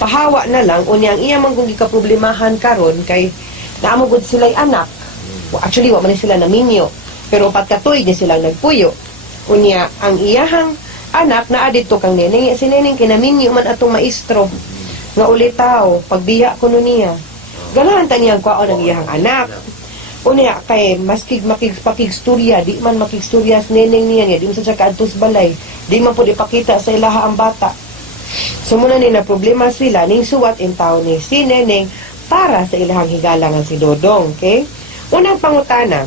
pahawa na lang unya ang iya man kung gikaproblemahan karon kay naamo gud sila'y anak. Actually wa man sila naminyo, pero pagkatuig ni silang nagpuyo. Unya ang iyahang anak naa dito kang neneng, si neneng kinaminyo man atong maestro nga ulitaw pagbiya kuno niya. Ganahan ta niyang kwaon ang iyahang anak. Unya kay maskig makigstorya, di man makigstorya sa neneng niya, di man sa kaadtos balay, di man pud ipakita sa ilaha ang bata. So muna ni na problema sila ning suwat in taon ni si neneng para sa ilahang higalangan si Dodong, okay? Unang pangutana,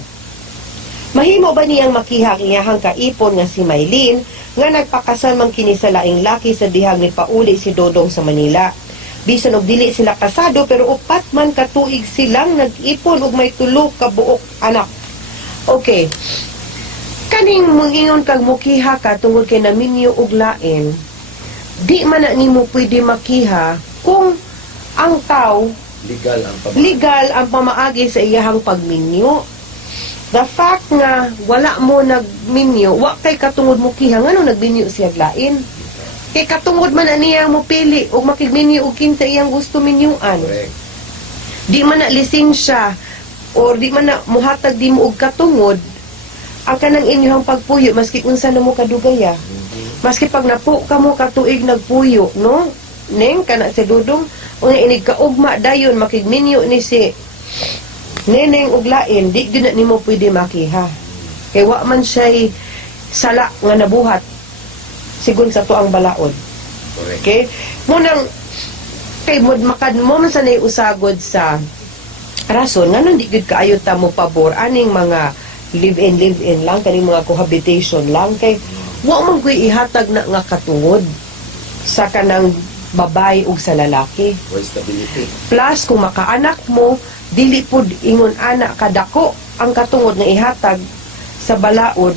mahimo ba niyang makihak iyahang kaipon nga si Maylin nga nagpakasal man kini sa laing laki sa dihang ni pauli si Dodong sa Manila. Bisan og dili sila kasado pero upat man katuig silang nag-ipon og may tulo ka buok anak. Okay. Kaning moingon kag mukiha ka tungod kay naminyo og lain, di man na nimo pwede makiha kung ang tao legal ang pamaagi sa iyahang pagminyo. The fact nga wala mo nagminyo, wa kay katungod mo kiha ngano nagminyo siya lain. Kay katungod man niya mo pili og makigminyo og kinsa iyang gusto minyuan. Di man na lisensya or di man na muhatag di mo og katungod ang kanang inyong pagpuyo maski unsa na mo kadugaya. Maski pag napo ka mo katuig nagpuyo, no? Neng kana si Dodong unya inig kaugma dayon makigminyo ni si neneng ug lain, di gyud na nimo pwede makiha. Kay wa man siya sala nga nabuhat sigon sa tuang balaod. Okay? Munang kay makad mo man sanay usagod sa rason nga nang di gyud kaayo ta mo pabor aning mga live-in lang kaning mga cohabitation lang kay wa man koy ihatag na nga katungod sa kanang babay ug sa lalaki. Plus kung makaanak mo dili pud ingon anak kadako ang katungod nga ihatag sa balaod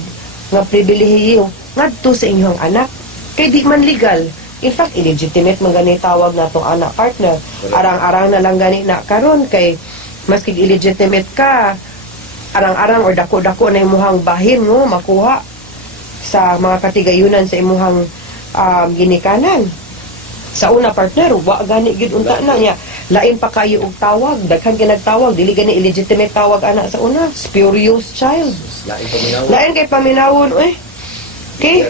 nga pribilehiyo ngadto sa inyong anak kay di man legal. In fact illegitimate man gani tawag natong anak partner. Arang-arang na lang gani na karon kay maski illegitimate ka arang-arang or dako-dako na imuhang bahin mo makuha sa mga katigayunan sa imuhang ginikanan. Sa una partner, wa gani gid unta na niya. Lain pa kayo og tawag, daghan ginagtawag, dili gani illegitimate tawag ana sa una, spurious child. Lain kay paminawon okay?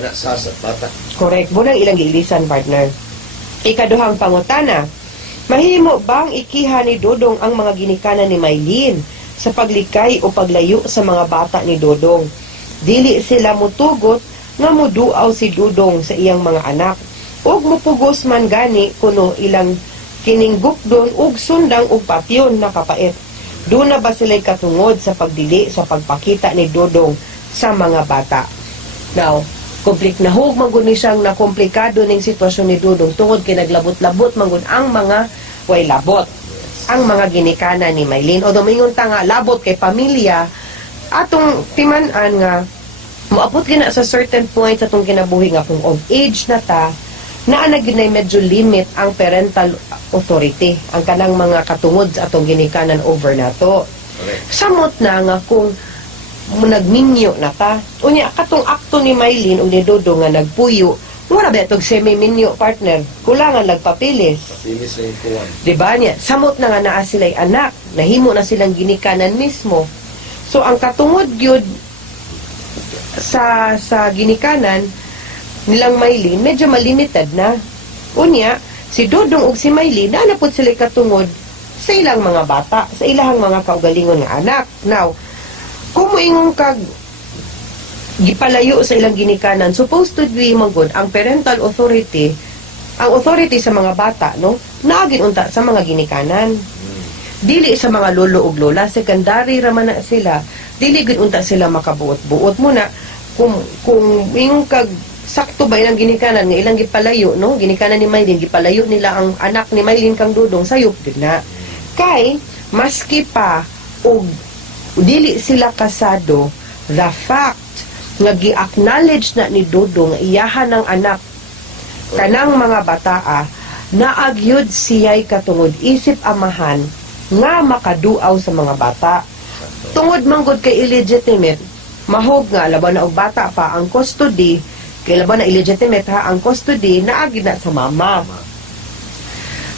Correct. Bunang ilang giilisan partner. Ikaduhang pangutana, mahimo bang ikiha ni Dodong ang mga ginikanan ni Maylin sa paglikay o paglayo sa mga bata ni Dodong? Dili sila mutugot nga muduaw si Dodong sa iyang mga anak. Og mupugos man gani kuno ilang kining gukdon ug sundang ug patyon na kapait. Doon na ba sila'y katungod sa pagdili sa pagpakita ni Dodong sa mga bata? Now, nahug manggod ni siyang nakomplikado ning sitwasyon ni Dodong tungod kay naglabot-labot manggod ang mga way labot. Ang mga ginikanan ni Maylin. O domingon ta nga labot kay pamilya atong timan-an nga moabot gina sa certain point sa atong kinabuhi nga kung old age na ta naa gyud nay medyo limit ang parental authority ang kanang mga katungod sa atong ginikanan over nato. Samot na nga kung nagminyo na ta. Unya katong akto ni Maylin ug ni Dodong nga nagpuyo, wala ba itong semi-minyo partner? Kulangan nagpapilis. Pilis na yung kuwan. Diba niya? Samot na nga naa sila'y anak. Nahimo na silang ginikanan mismo. So, ang katungod yun sa ginikanan nilang Maylin, medyo malimited na. Unya, si Dodong ug si Maylin, naanapod sila'y katungod sa ilang mga bata, sa ilang mga kaugalingon nga anak. Now, kung moingong kag gipalayo sa ilang ginikanan, supposed to be magod ang parental authority, ang authority sa mga bata, no? Naagin unta sa mga ginikanan. Dili sa mga lolo ug lola, secondary raman na sila. Dili gid unta sila makabuot-buot muna kung ingong kag sakto ba ilang ginikanan nga ilang gipalayo, no? Ginikanan ni Maylin, gipalayo nila ang anak ni Maylin kang Dodong, sayop gid na. Kay maski pa og dili sila kasado, the fact nga gi-acknowledge na ni Dodong nga iyahan ng anak kanang mga bataa, naagyod siya'y katungod isip amahan nga makaduaw sa mga bata. Tungod manggod kay illegitimate, mahog nga laban na og bata pa ang custody, kay laban na illegitimate ha ang custody, naagid na sa mama.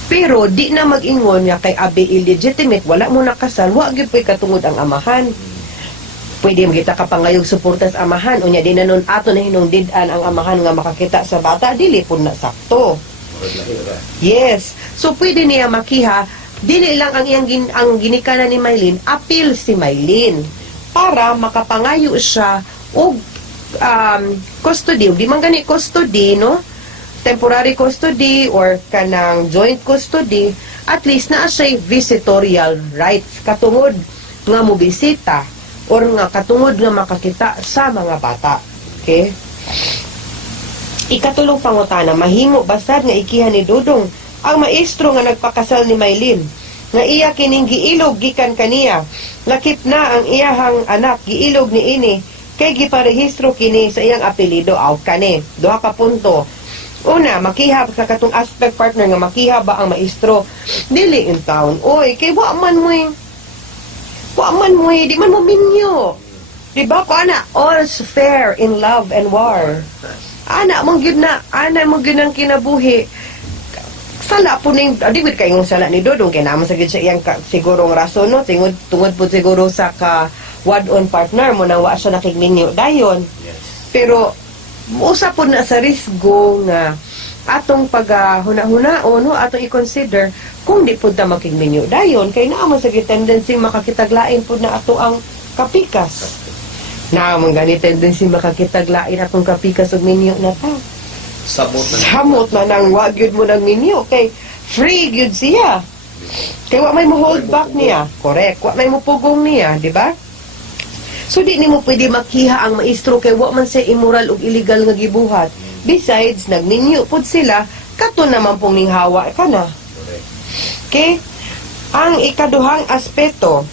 Pero di na mag-ingon nga kay abi illegitimate, wala mo nakasal, wa gyud pay katungod ang amahan. Pwede magita ka pangayog suporta sa amahan, unya di na nun ato na hinungdidan ang amahan nga makakita sa bata, dili po na sakto. Yes. So pwede niya makiha, dili lang ang ginikanan ni Maylin, appeal si Maylin para makapangayo siya og custody, di man gani custody, no? Temporary custody or kanang joint custody, at least na siya visitorial rights katungod nga mo bisita or nga katungod nga makakita sa mga bata. Okay? Ikatulong pangutana, mahimo basad nga ikihan ni Dodong ang maestro nga nagpakasal ni Maylin nga iya kining giilog gikan kaniya, lakip na ang iyahang anak giilog ni ini kay giparehistro kini sa iyang apelyido aw kani. Duha ka punto. Una, makiha sa katong aspect partner nga makiha ba ang maestro dili in town. Oy, kay wa man mo di man mo minyo. Diba ko ana, all's fair in love and war. Ana mong gyud na, ana mong gyud ang kinabuhi. Sala po ning di gud kay ngong sala ni Dodong kay naman sa gyud sa iyang sigurong rason, no, tungod po siguro sa ka wad-on partner mo nang wa siya nakigminyo dayon. Pero usa po na sa risgo nga atong paghuna-hunaon, no, atong i-consider kung di po ta makigminyo dayon kay naa man sa tendency makakitaglain po na ato ang kapikas. Naa man gani tendency makakitaglain atong kapikas ug minyo na ta. Samot na nang wa gyud mo nang minyo kay free gyud siya. Kay wa may mo hold back niya. Correct. Wa may mo pugong niya, di ba? So di nimo pwede makiha ang maestro kay wa man say immoral ug illegal nga gibuhat. Besides, nagninyo pud sila, kato naman pong ninghawa ka na. Okay? Ang ikaduhang aspeto,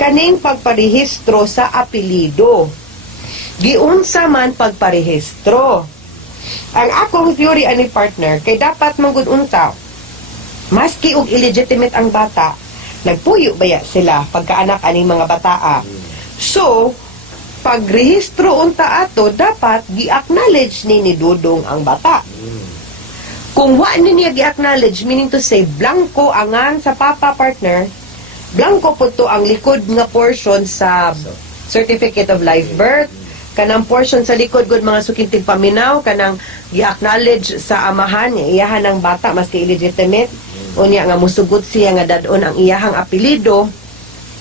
kaning pagparehistro sa apelido. Giunsa man pagparehistro. Ang akong theory ani partner, kay dapat manggod unta, maski og illegitimate ang bata, nagpuyo baya sila pagkaanak aning mga bataa. So, pagrehistro unta ato, dapat gi-acknowledge ni Dodong ang bata. Kung wa niya gi-acknowledge, meaning to say, blanco angan sa papa partner, blanco po to ang likod nga portion sa Certificate of Live Birth, kanang portion sa likod gud mga sukintig paminaw, kanang gi-acknowledge sa amahan, iyahan ng bata, maski illegitimate, unya nga musugot siya nga dadon ang iyahang apelido,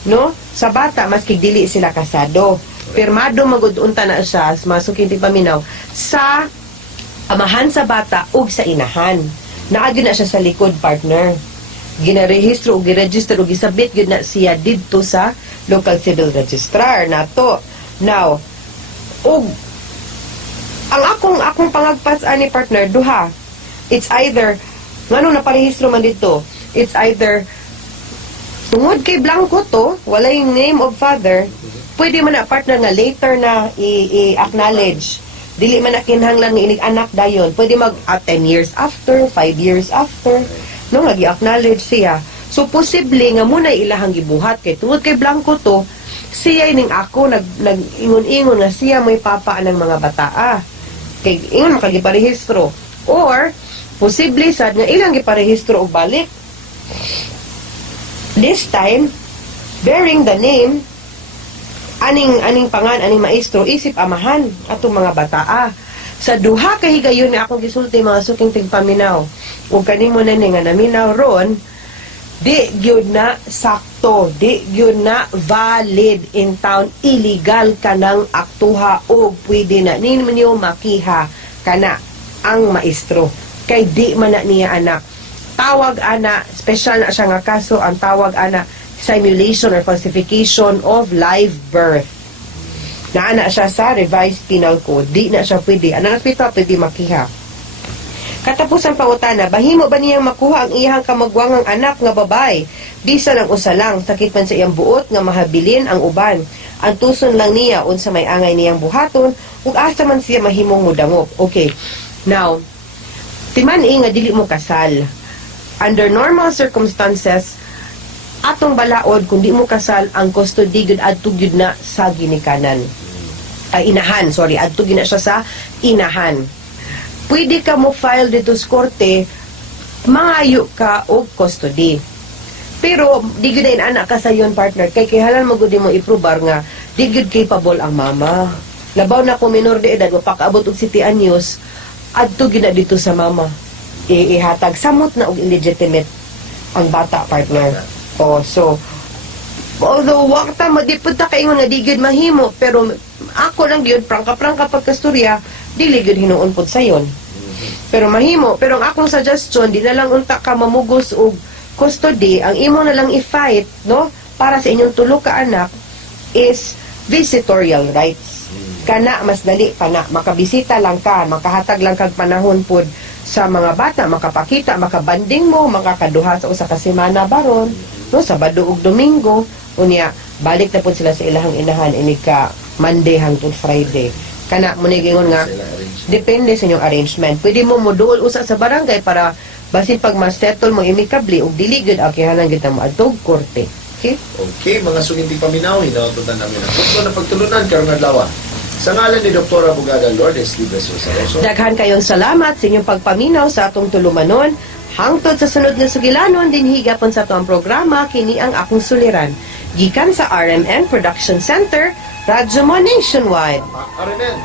no? Sa bata, maski dili sila kasado. Pirmado magudunta na siya, masukin ti paminaw, sa amahan sa bata ug sa inahan. Naagyo na siya sa likod partner. Ginarehistro ug giregister ug gisabit gyud na siya didto sa local civil registrar nato. Now, ug ang akong pangagpas ani partner duha. It's either ngano na parehistro man dito. It's either tungod kay blanco to, wala yung name of father, pwede man na partner nga later na i-acknowledge. Dili man na kinahanglan nga inig anak dayon. Pwede mag 10 years after, 5 years after, no, nga i-acknowledge siya. So, posible nga muna ilahang gibuhat kay tungod kay blanco to, siya ning ako nag-ingon-ingon nga siya may papa ng mga bataa. Kay ingon makagiparehistro. Or posible sad nga ilang giparehistro og balik. This time bearing the name aning maestro isip amahan atong mga bataa. Sa duha ka higayon ni akong gisulti mga suking tigpaminaw. Ug kanimo na nga naminaw ron, di gyud na sakto, di gyud na valid in town, illegal kanang aktuha o pwede na ninyo makiha kana ang maestro kay di man na niya anak. Tawag ana, special na siya nga kaso, ang tawag ana simulation or falsification of live birth. Naana siya sa revised penal code, di na siya pwede. Ang hospital pwede makiha. Katapusan pangutana, bahimo ba niyang makuha ang iyang kamagwangang anak nga babay? Bisa lang usa lang, sakit man sa iyang buot nga mahabilin ang uban. Ang tuson lang niya unsa may angay niyang buhaton ug asa man siya mahimong mudangop. Okay. Now, timan-i nga dili mo kasal. Under normal circumstances, atong balaod kung di mo kasal, ang custody gud adto gyud na sa ginikanan. Ay inahan, sorry, adto gyud na siya sa inahan. Pwede ka mo file dito sa korte, mangayo ka og custody. Pero di gyud din anak ka sa yon partner kay kihalan mo gud mo iprobar nga di gyud capable ang mama. Labaw na ko minor de edad mapakaabot og 7 anyos, adto gyud na dito sa mama. Ihatag samot na og illegitimate ang bata partner. Oh, so although wakta mo di pud ta kaingon nga di gyud mahimo, pero ako lang gyud prangka-prangka pagkastorya dili gyud hinuon pod sayon. Pero mahimo, pero ang akong suggestion di na lang unta ka mamugos og custody, ang imo na lang i-fight, no, para sa inyong tulo ka anak is visitorial rights. Kana mas dali pa na makabisita lang ka, makahatag lang kag panahon pod sa mga bata, makapakita, makabanding mo, makakaduha sa usa ka semana baron, no, Sabado ug Domingo, unya balik na pod sila sa ilahang inahan ini ka Monday hangtod Friday. Kana mo ni gingon nga depende sa inyong arrangement. Pwede mo moduol usa sa barangay para basin pag ma-settle mo amicably ug dili gyud akihanan gyud mo adtog korte. Okay? Okay, mga suginting paminaw, hinaututan namin ang gusto na pagtulunan karong adlaw. Sa ngalan ni Dr. Abogada Lourdes Libres Rosaroso. Daghan kayong salamat sa inyong pagpaminaw sa atong tulumanon. Hangtod sa sunod nga sugilanon din higapon sa atong programa kini ang akong suliran. Gikan sa RMN Production Center, Radyo Mo Nationwide. RMN.